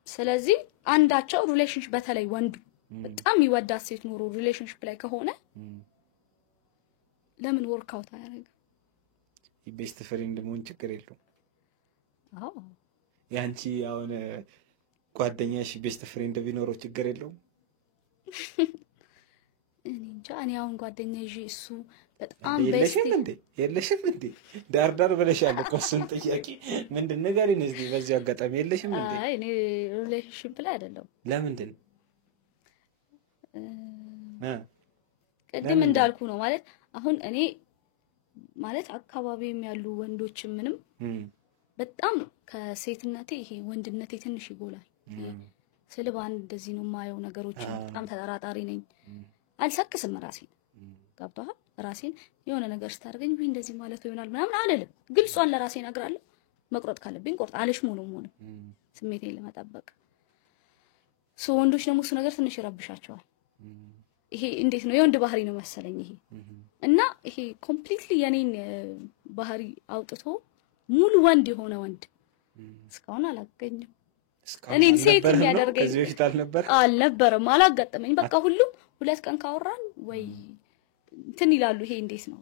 ስለዚህ አንዳቸው ሪሌሽንሺፕ በተለይ ወንዱ በጣም የሚወዳት ሴት ኖሮ ሪሌሽንሺፕ ላይ ከሆነ ለምን ወርክ አውት አያደርግም? ቤስት ፍሬንድ መሆን ችግር የለውም። አዎ ያንቺ አሁን ጓደኛሽ ቤስት ፍሬንድ ቢኖረው ችግር የለውም? እኔ እንጃ። እኔ አሁን ጓደኛዬ እሱ በጣም የለሽም እንዴ? ዳርዳር ብለሻል እኮ እሱን ጥያቄ ምንድን ንገሪኝ እስኪ በዚህ አጋጣሚ የለሽም እንዴ? አይ እኔ ሪሌሽንሺፕ ላይ አይደለም። ለምንድን ቅድም እንዳልኩ ነው ማለት አሁን እኔ ማለት አካባቢም ያሉ ወንዶች ምንም በጣም ከሴትነቴ ይሄ ወንድነቴ ትንሽ ይጎላል። ስለባን እንደዚህ ነው የማየው ነገሮች በጣም ተጠራጣሪ ነኝ። አልሰክስም ራሴን ገብቷል። ራሴን የሆነ ነገር ስታደርገኝ ወይ እንደዚህ ማለት ይሆናል ምናምን አልልም። ግልጿን ለራሴ እነግራለሁ። መቁረጥ ካለብኝ ቆርጥ አለሽ ሆነ ስሜቴን ለመጠበቅ ወንዶች ደግሞ እሱ ነገር ትንሽ ይረብሻቸዋል። ይሄ እንዴት ነው የወንድ ባህሪ ነው መሰለኝ ይሄ እና ይሄ ኮምፕሊትሊ የኔን ባህሪ አውጥቶ ሙሉ ወንድ የሆነ ወንድ እስካሁን አላገኘም። እኔን ሴት የሚያደርገኝ ከዚህ በፊት አልነበረም፣ አላጋጠመኝ። በቃ ሁሉም 2 ቀን ካወራን ወይ እንትን ይላሉ። ይሄ እንዴት ነው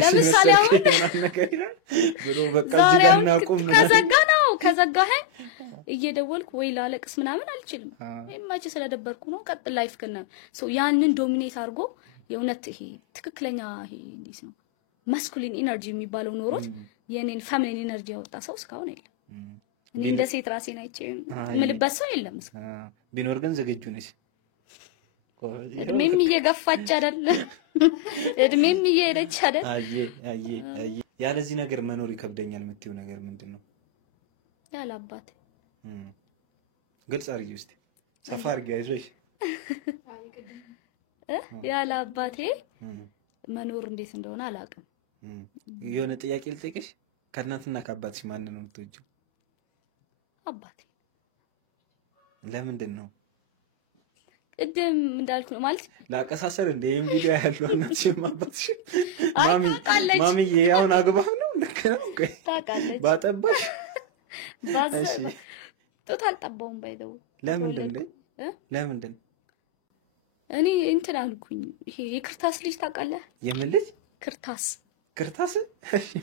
ለምሳሌ አሁን ብሎ በቃ ዚጋና ቁም ከዘጋኸኝ እየደወልኩ ወይ ላለቅስ ምናምን አልችልም። ማች ስለደበርኩ ነው ቀጥ ላይፍ ከነ ያንን ዶሚኔት አድርጎ የእውነት ይሄ ትክክለኛ ይሄ እንዴት ነው ማስኩሊን ኢነርጂ የሚባለው ኖሮት የኔን ፌሚኒን ኢነርጂ ያወጣ ሰው እስካሁን የለም። እኔ እንደ ሴት ራሴን አይቼ ምልበት ሰው የለም። ቢኖር ግን ዝግጁ ነሽ? እድሜም እየገፋች አይደል? እድሜም እየሄደች አይደል? አየ ያለዚህ ነገር መኖር ይከብደኛል የምትይው ነገር ምንድነው? ያለ አባቴ ግልጽ አድርጊ እስቲ፣ ሰፋ አድርጊ። አይዞሽ ያለ አባቴ መኖር እንዴት እንደሆነ አላውቅም። የሆነ ጥያቄ ልጠይቅሽ፣ ከእናትና ከአባትሽ ማን ነው የምትወጂው? አባቴ። ለምንድን ነው? ቅድም እንዳልኩ ነው ማለት ላቀሳሰር እንደ ይሄን ቪዲዮ ያለው እናትሽ አባትሽ ታውቃለች። ማሚዬ አሁን አግባህ ነው ልክ ነው ታውቃለች። ባጠባሽ ባዘ ጡት አልጠባውም ባይደው ለምንድን እኔ እንትን አልኩኝ። ይሄ የክርታስ ልጅ ታውቃለህ? የምን ልጅ? ክርታስ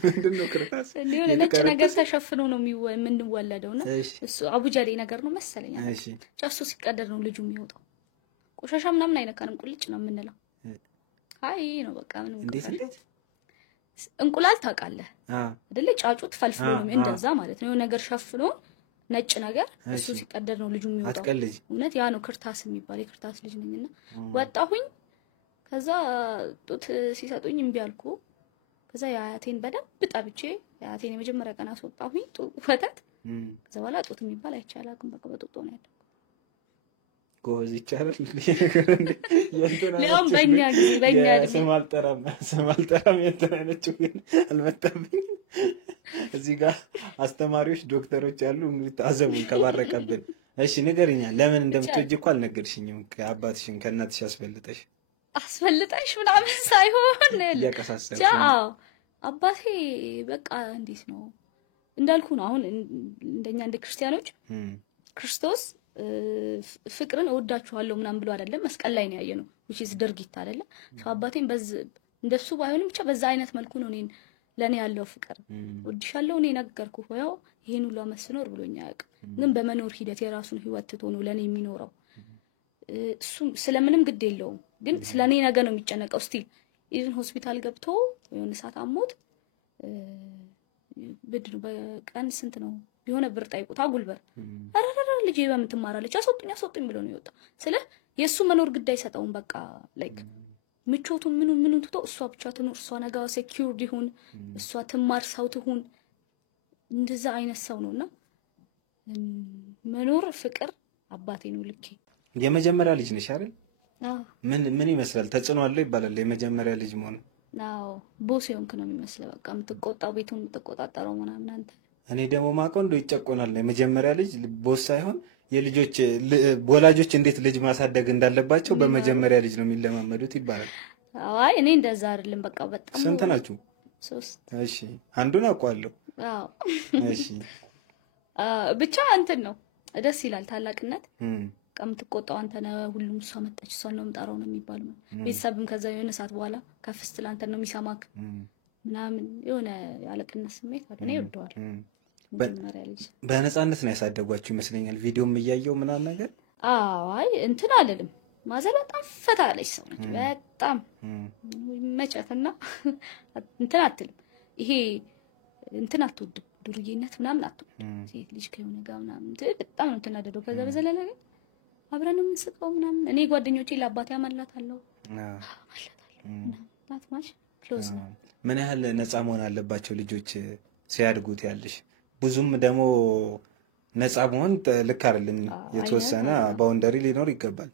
ምንድነው? ክርታስ እንዴ ነጭ ነገር ተሸፍኖ ነው የምንወለደውና እሱ አቡጃዴ ነገር ነው መሰለኝ። እሺ ጨሱ ሲቀደድ ነው ልጁ የሚወጣው። ቆሻሻ ምናምን አይነካንም፣ ቁልጭ ነው የምንለው። አይ ነው በቃ ምንም። እንዴት እንቁላል ታውቃለህ አይደለ? ጫጩት ፈልፍሎ ነው እንደዛ ማለት ነው። የሆነ ነገር ሸፍኖ ነጭ ነገር እሱ ሲቀደድ ነው ልጁ የሚወጣው። አትቀልጂ። እውነት ያ ነው ክርታስ የሚባል። የክርታስ ልጅ ነኝና ወጣሁኝ። ከዛ ጡት ሲሰጡኝ እምቢ አልኩ። ከዛ የአያቴን በደንብ ጠብቼ የአያቴን የመጀመሪያ ቀን አስወጣሁኝ ወተት። ከዛ በኋላ ጡት የሚባል አይቻላልኩም። በቃ በጡጦ ነው ያለው። ጎበዝ ይቻላል ለምን በእኛ ጊዜ በእኛ እድሜ ስም አልጠራም የእንትን አይነችው ግን አልመጣብኝ። እዚህ ጋር አስተማሪዎች ዶክተሮች ያሉ እንግዲህ ታዘቡን ከባረቀብን። እሺ ንገሪኛ፣ ለምን እንደምትወጂ እኮ አልነገርሽኝም። ከአባትሽን ከእናትሽ አስፈልጠሽ ምናምን ሳይሆን እያቀሳሰብሽ አባቴ በቃ እንዴት ነው እንዳልኩ ነው። አሁን እንደኛ እንደ ክርስቲያኖች ክርስቶስ ፍቅርን እወዳችኋለሁ ምናምን ብሎ አይደለም መስቀል ላይ ነው ያየነው። which is ድርጊት አይደለ? አባቴን እንደሱ ባይሆንም ብቻ በዛ አይነት መልኩ ነው እኔን ለኔ ያለው ፍቅር እወድሻለሁ እኔ ነገርኩህ ያው ይሄን ሁሉ አመስኖር ብሎኛ ያውቅ። ግን በመኖር ሂደት የራሱን ህይወት ትቶ ነው ለኔ የሚኖረው። እሱ ስለምንም ግድ የለውም፣ ግን ስለኔ ነገ ነው የሚጨነቀው። ስቲል ኢቭን ሆስፒታል ገብቶ የሆነ ሰዓት አሞት ብድር በቀን ስንት ነው የሆነ ብር ጠይቁት አጉልበር አረረረ ልጄ በምን ትማራለች አስወጡኝ ብሎ ነው የወጣው። ስለ የሱ መኖር ግድ አይሰጠውም። በቃ ላይክ ምቾቱን ምኑን ትቶ እሷ ብቻ ትኖር፣ እሷ ነገ ሴኩርድ ይሁን፣ እሷ ትማር፣ ሰው ትሁን። እንደዛ አይነት ሰው ነውና መኖር ፍቅር አባቴ ነው ልኬ። የመጀመሪያ ልጅ ነሽ አይደል? ምን ይመስላል? ተጽዕኖ አለው ይባላል የመጀመሪያ ልጅ መሆን? አዎ ቦስ የሆንክ ነው የሚመስለው። በቃ የምትቆጣው ቤቱን የምትቆጣጠረው ምናምን አንተ። እኔ ደግሞ ማውቀው እንደው ይጨቆናል የመጀመሪያ ልጅ ቦስ ሳይሆን የልጆች ወላጆች እንዴት ልጅ ማሳደግ እንዳለባቸው በመጀመሪያ ልጅ ነው የሚለማመዱት ይባላል። አይ እኔ እንደዛ አይደለም። በቃ በጣም ስንት ናችሁ? 3። እሺ አንዱን አውቀዋለሁ። አዎ እሺ ብቻ እንትን ነው ደስ ይላል ታላቅነት። ከምትቆጣው አንተ ነህ። ሁሉም እሷ መጣች እሷ ነው የምጠራው ነው የሚባለው። ቤተሰብም ከዛ የሆነ ሰዓት በኋላ ከፍ ስትል አንተ ነው የሚሰማክ ምናምን የሆነ ያለቅነት ስሜት እኔ ይወደዋል። በነፃነት ነው ያሳደጓችሁ ይመስለኛል። ቪዲዮም እያየው ምናምን ነገር። አይ እንትን አልልም። ማዘር በጣም ፈታ ያለች ሰው ነች። በጣም መጨትና እንትን አትልም። ይሄ እንትን አትወድም፣ ዱርዬነት ምናምን አትወድም። ሴት ልጅ ከሆነ ጋር ምናምን በጣም ነው ተናደደው። ከዛ በዘለለ ግን አብረን የምንስቀው ምናምን። እኔ ጓደኞቼ ለአባቴ አመላታለሁ ናትማሽ ክሎዝ ነው። ምን ያህል ነፃ መሆን አለባቸው ልጆች ሲያድጉት ያለሽ? ብዙም ደግሞ ነፃ መሆን ልክ አይደለም። የተወሰነ ባውንደሪ ሊኖር ይገባል።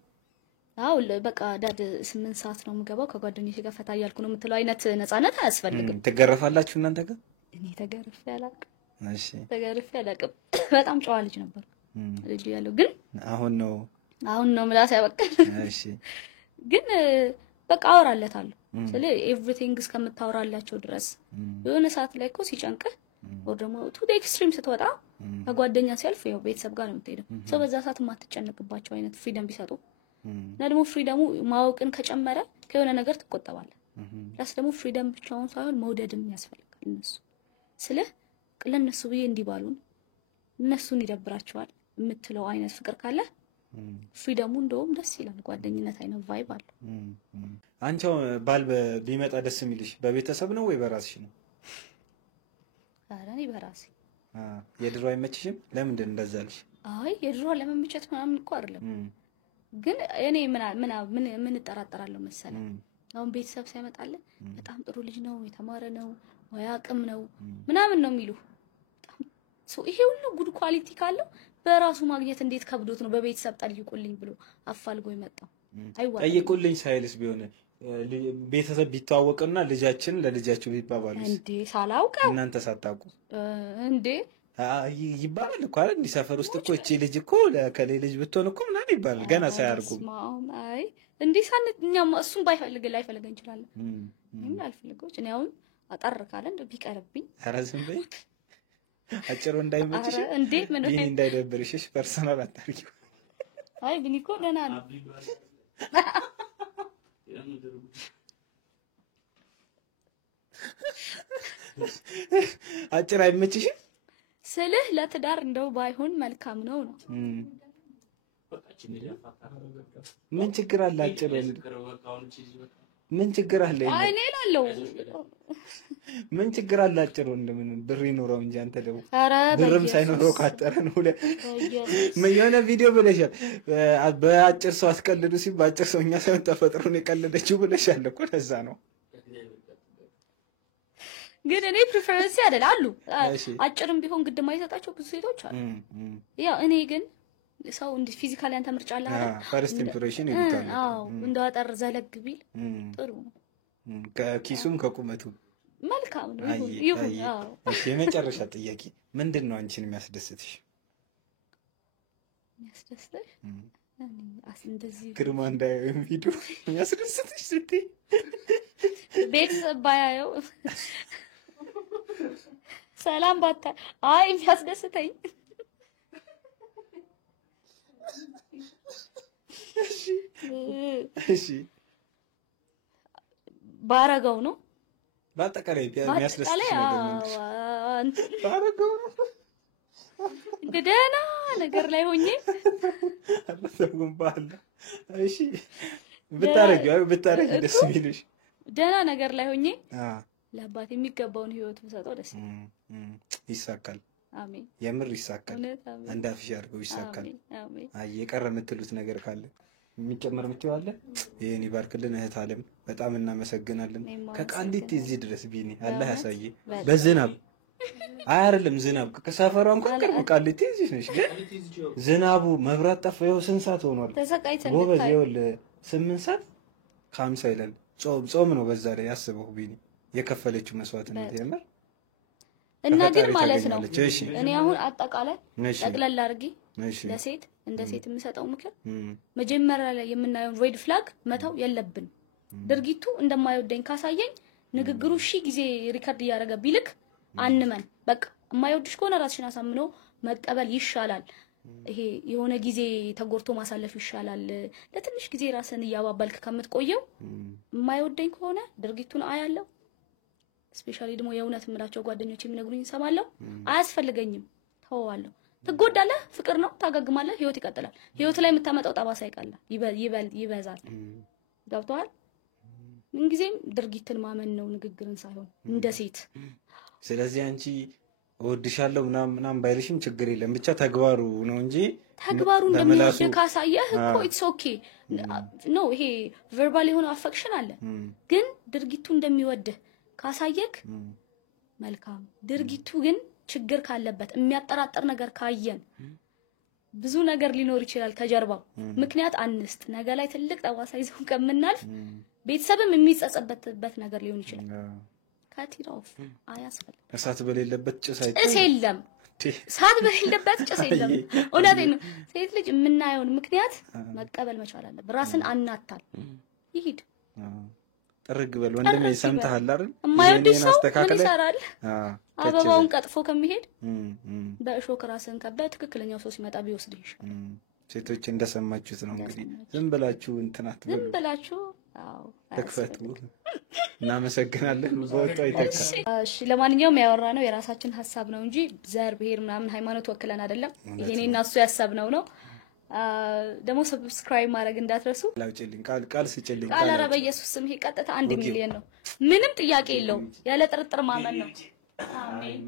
አው በቃ ዳድ 8 ሰዓት ነው የምገባው ከጓደኞቼ ጋር ፈታ እያልኩ ነው የምትለው አይነት ነፃነት አያስፈልግም። ትገረፋላችሁ እናንተ ጋር? እኔ ተገርፌ አላውቅም። እሺ ተገርፌ አላውቅም። በጣም ጨዋ ልጅ ነበር ልጅ ያለው ግን አሁን ነው ምላስ ያበቃል። እሺ ግን በቃ አወራለታለሁ ስለ ኤቭሪቲንግ እስከምታወራላቸው ድረስ የሆነ ሰዓት ላይ እኮ ሲጨንቅህ ወይ ደግሞ ቱ ኤክስትሪም ስትወጣ ከጓደኛ ሲያልፍ ያው ቤተሰብ ጋር ነው የምትሄደው። ሰው በዛ ሰዓት የማትጨነቅባቸው አይነት ፍሪደም ቢሰጡ እና ደግሞ ፍሪደሙ ማወቅን ከጨመረ ከሆነ ነገር ትቆጠባለህ። ፕላስ ደግሞ ፍሪደም ብቻውን ሳይሆን መውደድም ያስፈልጋል። ስለ ለነሱ ብዬ እንዲባሉን እነሱን ይደብራቸዋል የምትለው አይነት ፍቅር ካለ ፍሪደሙ እንደውም ደስ ይላል። ጓደኝነት አይነት ቫይብ አለው። አንቺው ባል ቢመጣ ደስ የሚልሽ በቤተሰብ ነው ወይ በራስሽ ነው? ኧረ እኔ በራሴ። የድሮ አይመችሽም? ለምንድን እንደዛ አልሽ? አይ የድሮ ለመመቸት ምናምን እኮ አይደለም። ግን እኔ ምን እጠራጠራለሁ መሰለህ አሁን ቤተሰብ ሲያመጣልህ በጣም ጥሩ ልጅ ነው፣ የተማረ ነው፣ ወይ አቅም ነው ምናምን ነው የሚሉ ይሄ ሁሉ ጉድ ኳሊቲ ካለው በራሱ ማግኘት እንዴት ከብዶት ነው በቤተሰብ ጠይቁልኝ ብሎ አፋልጎ የመጣው? አይዋል ጠይቁልኝ ሳይልስ ቢሆን ቤተሰብ ቢተዋወቅና ልጃችን ለልጃችሁ ቢባባሉስ? እንዴ ሳላውቀው እናንተ ሳታውቁ እንዴ ይባላል እኮ አይደል? እንዲህ ሰፈር ውስጥ እኮ እቺ ልጅ እኮ ለከሌ ልጅ ብትሆን እኮ ምናምን ይባላል ገና ሳያርጉ። አይ እንዴ እኛም እሱም ላይፈልገን እንችላለን። እኔም ላልፈልገው እኔ አሁን አጠር ካለ እንደው ቢቀርብኝ። ኧረ ዝም በይ አጭሩ እንዳይመችሽ እንዴ ምን ቢኒ እንዳይደብርሽ ፐርሰናል አታርጊው። አይ ቢኒ እኮ ደህና ነው። አጭር አይመችሽም ስልህ ለትዳር እንደው ባይሆን መልካም ነው። ምን ችግር አለ? አጭር ምን ችግር አለ? አይ እኔ እላለሁ ምን ችግር አለ? አጭር እንደምን ብር ይኖረው እንጂ አንተ ደግሞ ኧረ ብርም ሳይኖረው ካጠረ ነው። የሆነ ቪዲዮ ብለሻል፣ በአጭር ሰው አትቀልዱ ሲል በአጭር ሰው እኛ ሳይሆን ተፈጥሮን የቀለደችው ብለሻል እኮ ለዛ ነው። ግን እኔ ፕሪፈረንስ አይደል አሉ አጭርም ቢሆን ግድ የማይሰጣቸው ብዙ ሴቶች አሉ። ያው እኔ ግን ሰው እንደ ፊዚካሊ አንተ ምርጫ አለ አይደል? ፈርስት ኢምፕሬሽን ይሉታል። አዎ እንደው አጠር ዘለግ ቢል ጥሩ ነው። ከኪሱም ከቁመቱ መልካም ነው ይሁን። አዎ እሺ የመጨረሻ ጥያቄ ምንድን ነው አንቺን የሚያስደስትሽ? የሚያስደስትሽ እንደዚህ ግርማ እንዳየው ቪዲዮ የሚያስደስትሽ ስትይ ቤተሰብ ባያየው ሰላም ባታ አይ የሚያስደስተኝ እሺ ባረገው ነው። በአጠቃላይ የሚያስደስትሽ ነገር ነው። ባረገው ነው ደህና ነገር ላይ ሆኜ አልተጉም ባለ እሺ ብታረጊ ደስ የሚልሽ ደህና ነገር ላይ ሆኜ ለአባት የሚገባውን ህይወት ብሰጠው ደስ ይሳካል። አሜን። የምር ይሳካል። እንዳፍሽ አድርገው ይሳካል። አሜን። አይ የቀረ የምትሉት ነገር ካለ የሚጨመር ምትይዋለ? ይሄን ይባርክልን እህት አለም፣ በጣም እናመሰግናለን። ከቃሊቲ እዚህ ድረስ ቢኒ አላህ ያሳየ በዝናብ አይደለም ዝናብ ከሰፈሯ እንኳን ቅርብ ቃሊቲ እዚህ ነሽ፣ ግን ዝናቡ መብራት ጠፋ። ይኸው ስንት ሰዓት ሆኗል? ተሰቃይተን ጎበዝ። ይኸውልህ 8 ሰዓት ከ50 ይላል። ጾም ነው። በዛ ላይ ያስበው ቢኒ የከፈለችው መስዋዕትነት የምር እና ግን ማለት ነው። እኔ አሁን አጠቃላይ ጠቅለል አድርጌ ለሴት እንደ ሴት የምሰጠው ምክር መጀመሪያ ላይ የምናየውን ሬድ ፍላግ መተው የለብን። ድርጊቱ እንደማይወደኝ ካሳየኝ ንግግሩ ጊዜ ሪከርድ እያደረገ ቢልክ አንመን። በቃ የማይወድሽ ከሆነ ራስሽን አሳምኖ መቀበል ይሻላል። ይሄ የሆነ ጊዜ ተጎርቶ ማሳለፍ ይሻላል። ለትንሽ ጊዜ ራስን እያባባልክ ከምትቆየው የማይወደኝ ከሆነ ድርጊቱን አያለው። ስፔሻሊ ደግሞ የእውነት የምላቸው ጓደኞች የሚነግሩኝ ሰማለሁ። አያስፈልገኝም፣ ተወዋለሁ። ትጎዳለህ፣ ፍቅር ነው፣ ታገግማለህ፣ ህይወት ይቀጥላል። ህይወት ላይ የምታመጣው ጠባሳ ይበዛል። ገብቶሃል? ምንጊዜም ድርጊትን ማመን ነው ንግግርን ሳይሆን እንደ ሴት። ስለዚህ አንቺ እወድሻለሁ ምናምን ባይልሽም ችግር የለም፣ ብቻ ተግባሩ ነው እንጂ ተግባሩ እንደሚወድ ካሳየህ እኮ ኢትስ ኦኬ ነው። ይሄ ቨርባል የሆነ አፌክሽን አለ፣ ግን ድርጊቱ እንደሚወድህ ካሳየክ መልካም። ድርጊቱ ግን ችግር ካለበት የሚያጠራጥር ነገር ካየን ብዙ ነገር ሊኖር ይችላል ከጀርባው። ምክንያት አንስት ነገ ላይ ትልቅ ጠባሳ ይዘው ከምናልፍ ቤተሰብም የሚጸጸትበት ነገር ሊሆን ይችላል። ከቲራውፍ አያስፈልግም። እሳት በሌለበት ጭስ ጭስ የለም። እሳት በሌለበት ጭስ የለም። እውነቴን ነው። ሴት ልጅ የምናየውን ምክንያት መቀበል መቻል አለበት። ራስን አናታል ይሂድ ጥርግ በል ወንድሜ፣ ሰምተሃል አይደል? የማይወድሽ ሰው ምን ይሰራል? አበባውን ቀጥፎ ከሚሄድ በእሾክ ራስን በትክክለኛው ሰው ሲመጣ ቢወስድ ይሻላል። ሴቶች እንደሰማችሁት ነው እንግዲህ። ዝም ብላችሁ እንትናት ዝም ብላችሁ ተክፈቱ። እናመሰግናለን። በወጣው ይተካ። እሺ ለማንኛውም ያወራነው የራሳችን ሐሳብ ነው እንጂ ዘር፣ ብሄር ምናምን ሃይማኖት ወክለን አይደለም። ይሄኔ እና እሱ ያሰብነው ነው። ደግሞ ሰብስክራይብ ማድረግ እንዳትረሱ። ቃል ስጭልኝ። ቃል ኧረ በኢየሱስ ስም ይሄ ቀጥታ 1 ሚሊዮን ነው። ምንም ጥያቄ የለውም። ያለ ጥርጥር ማመን ነው። አሜን።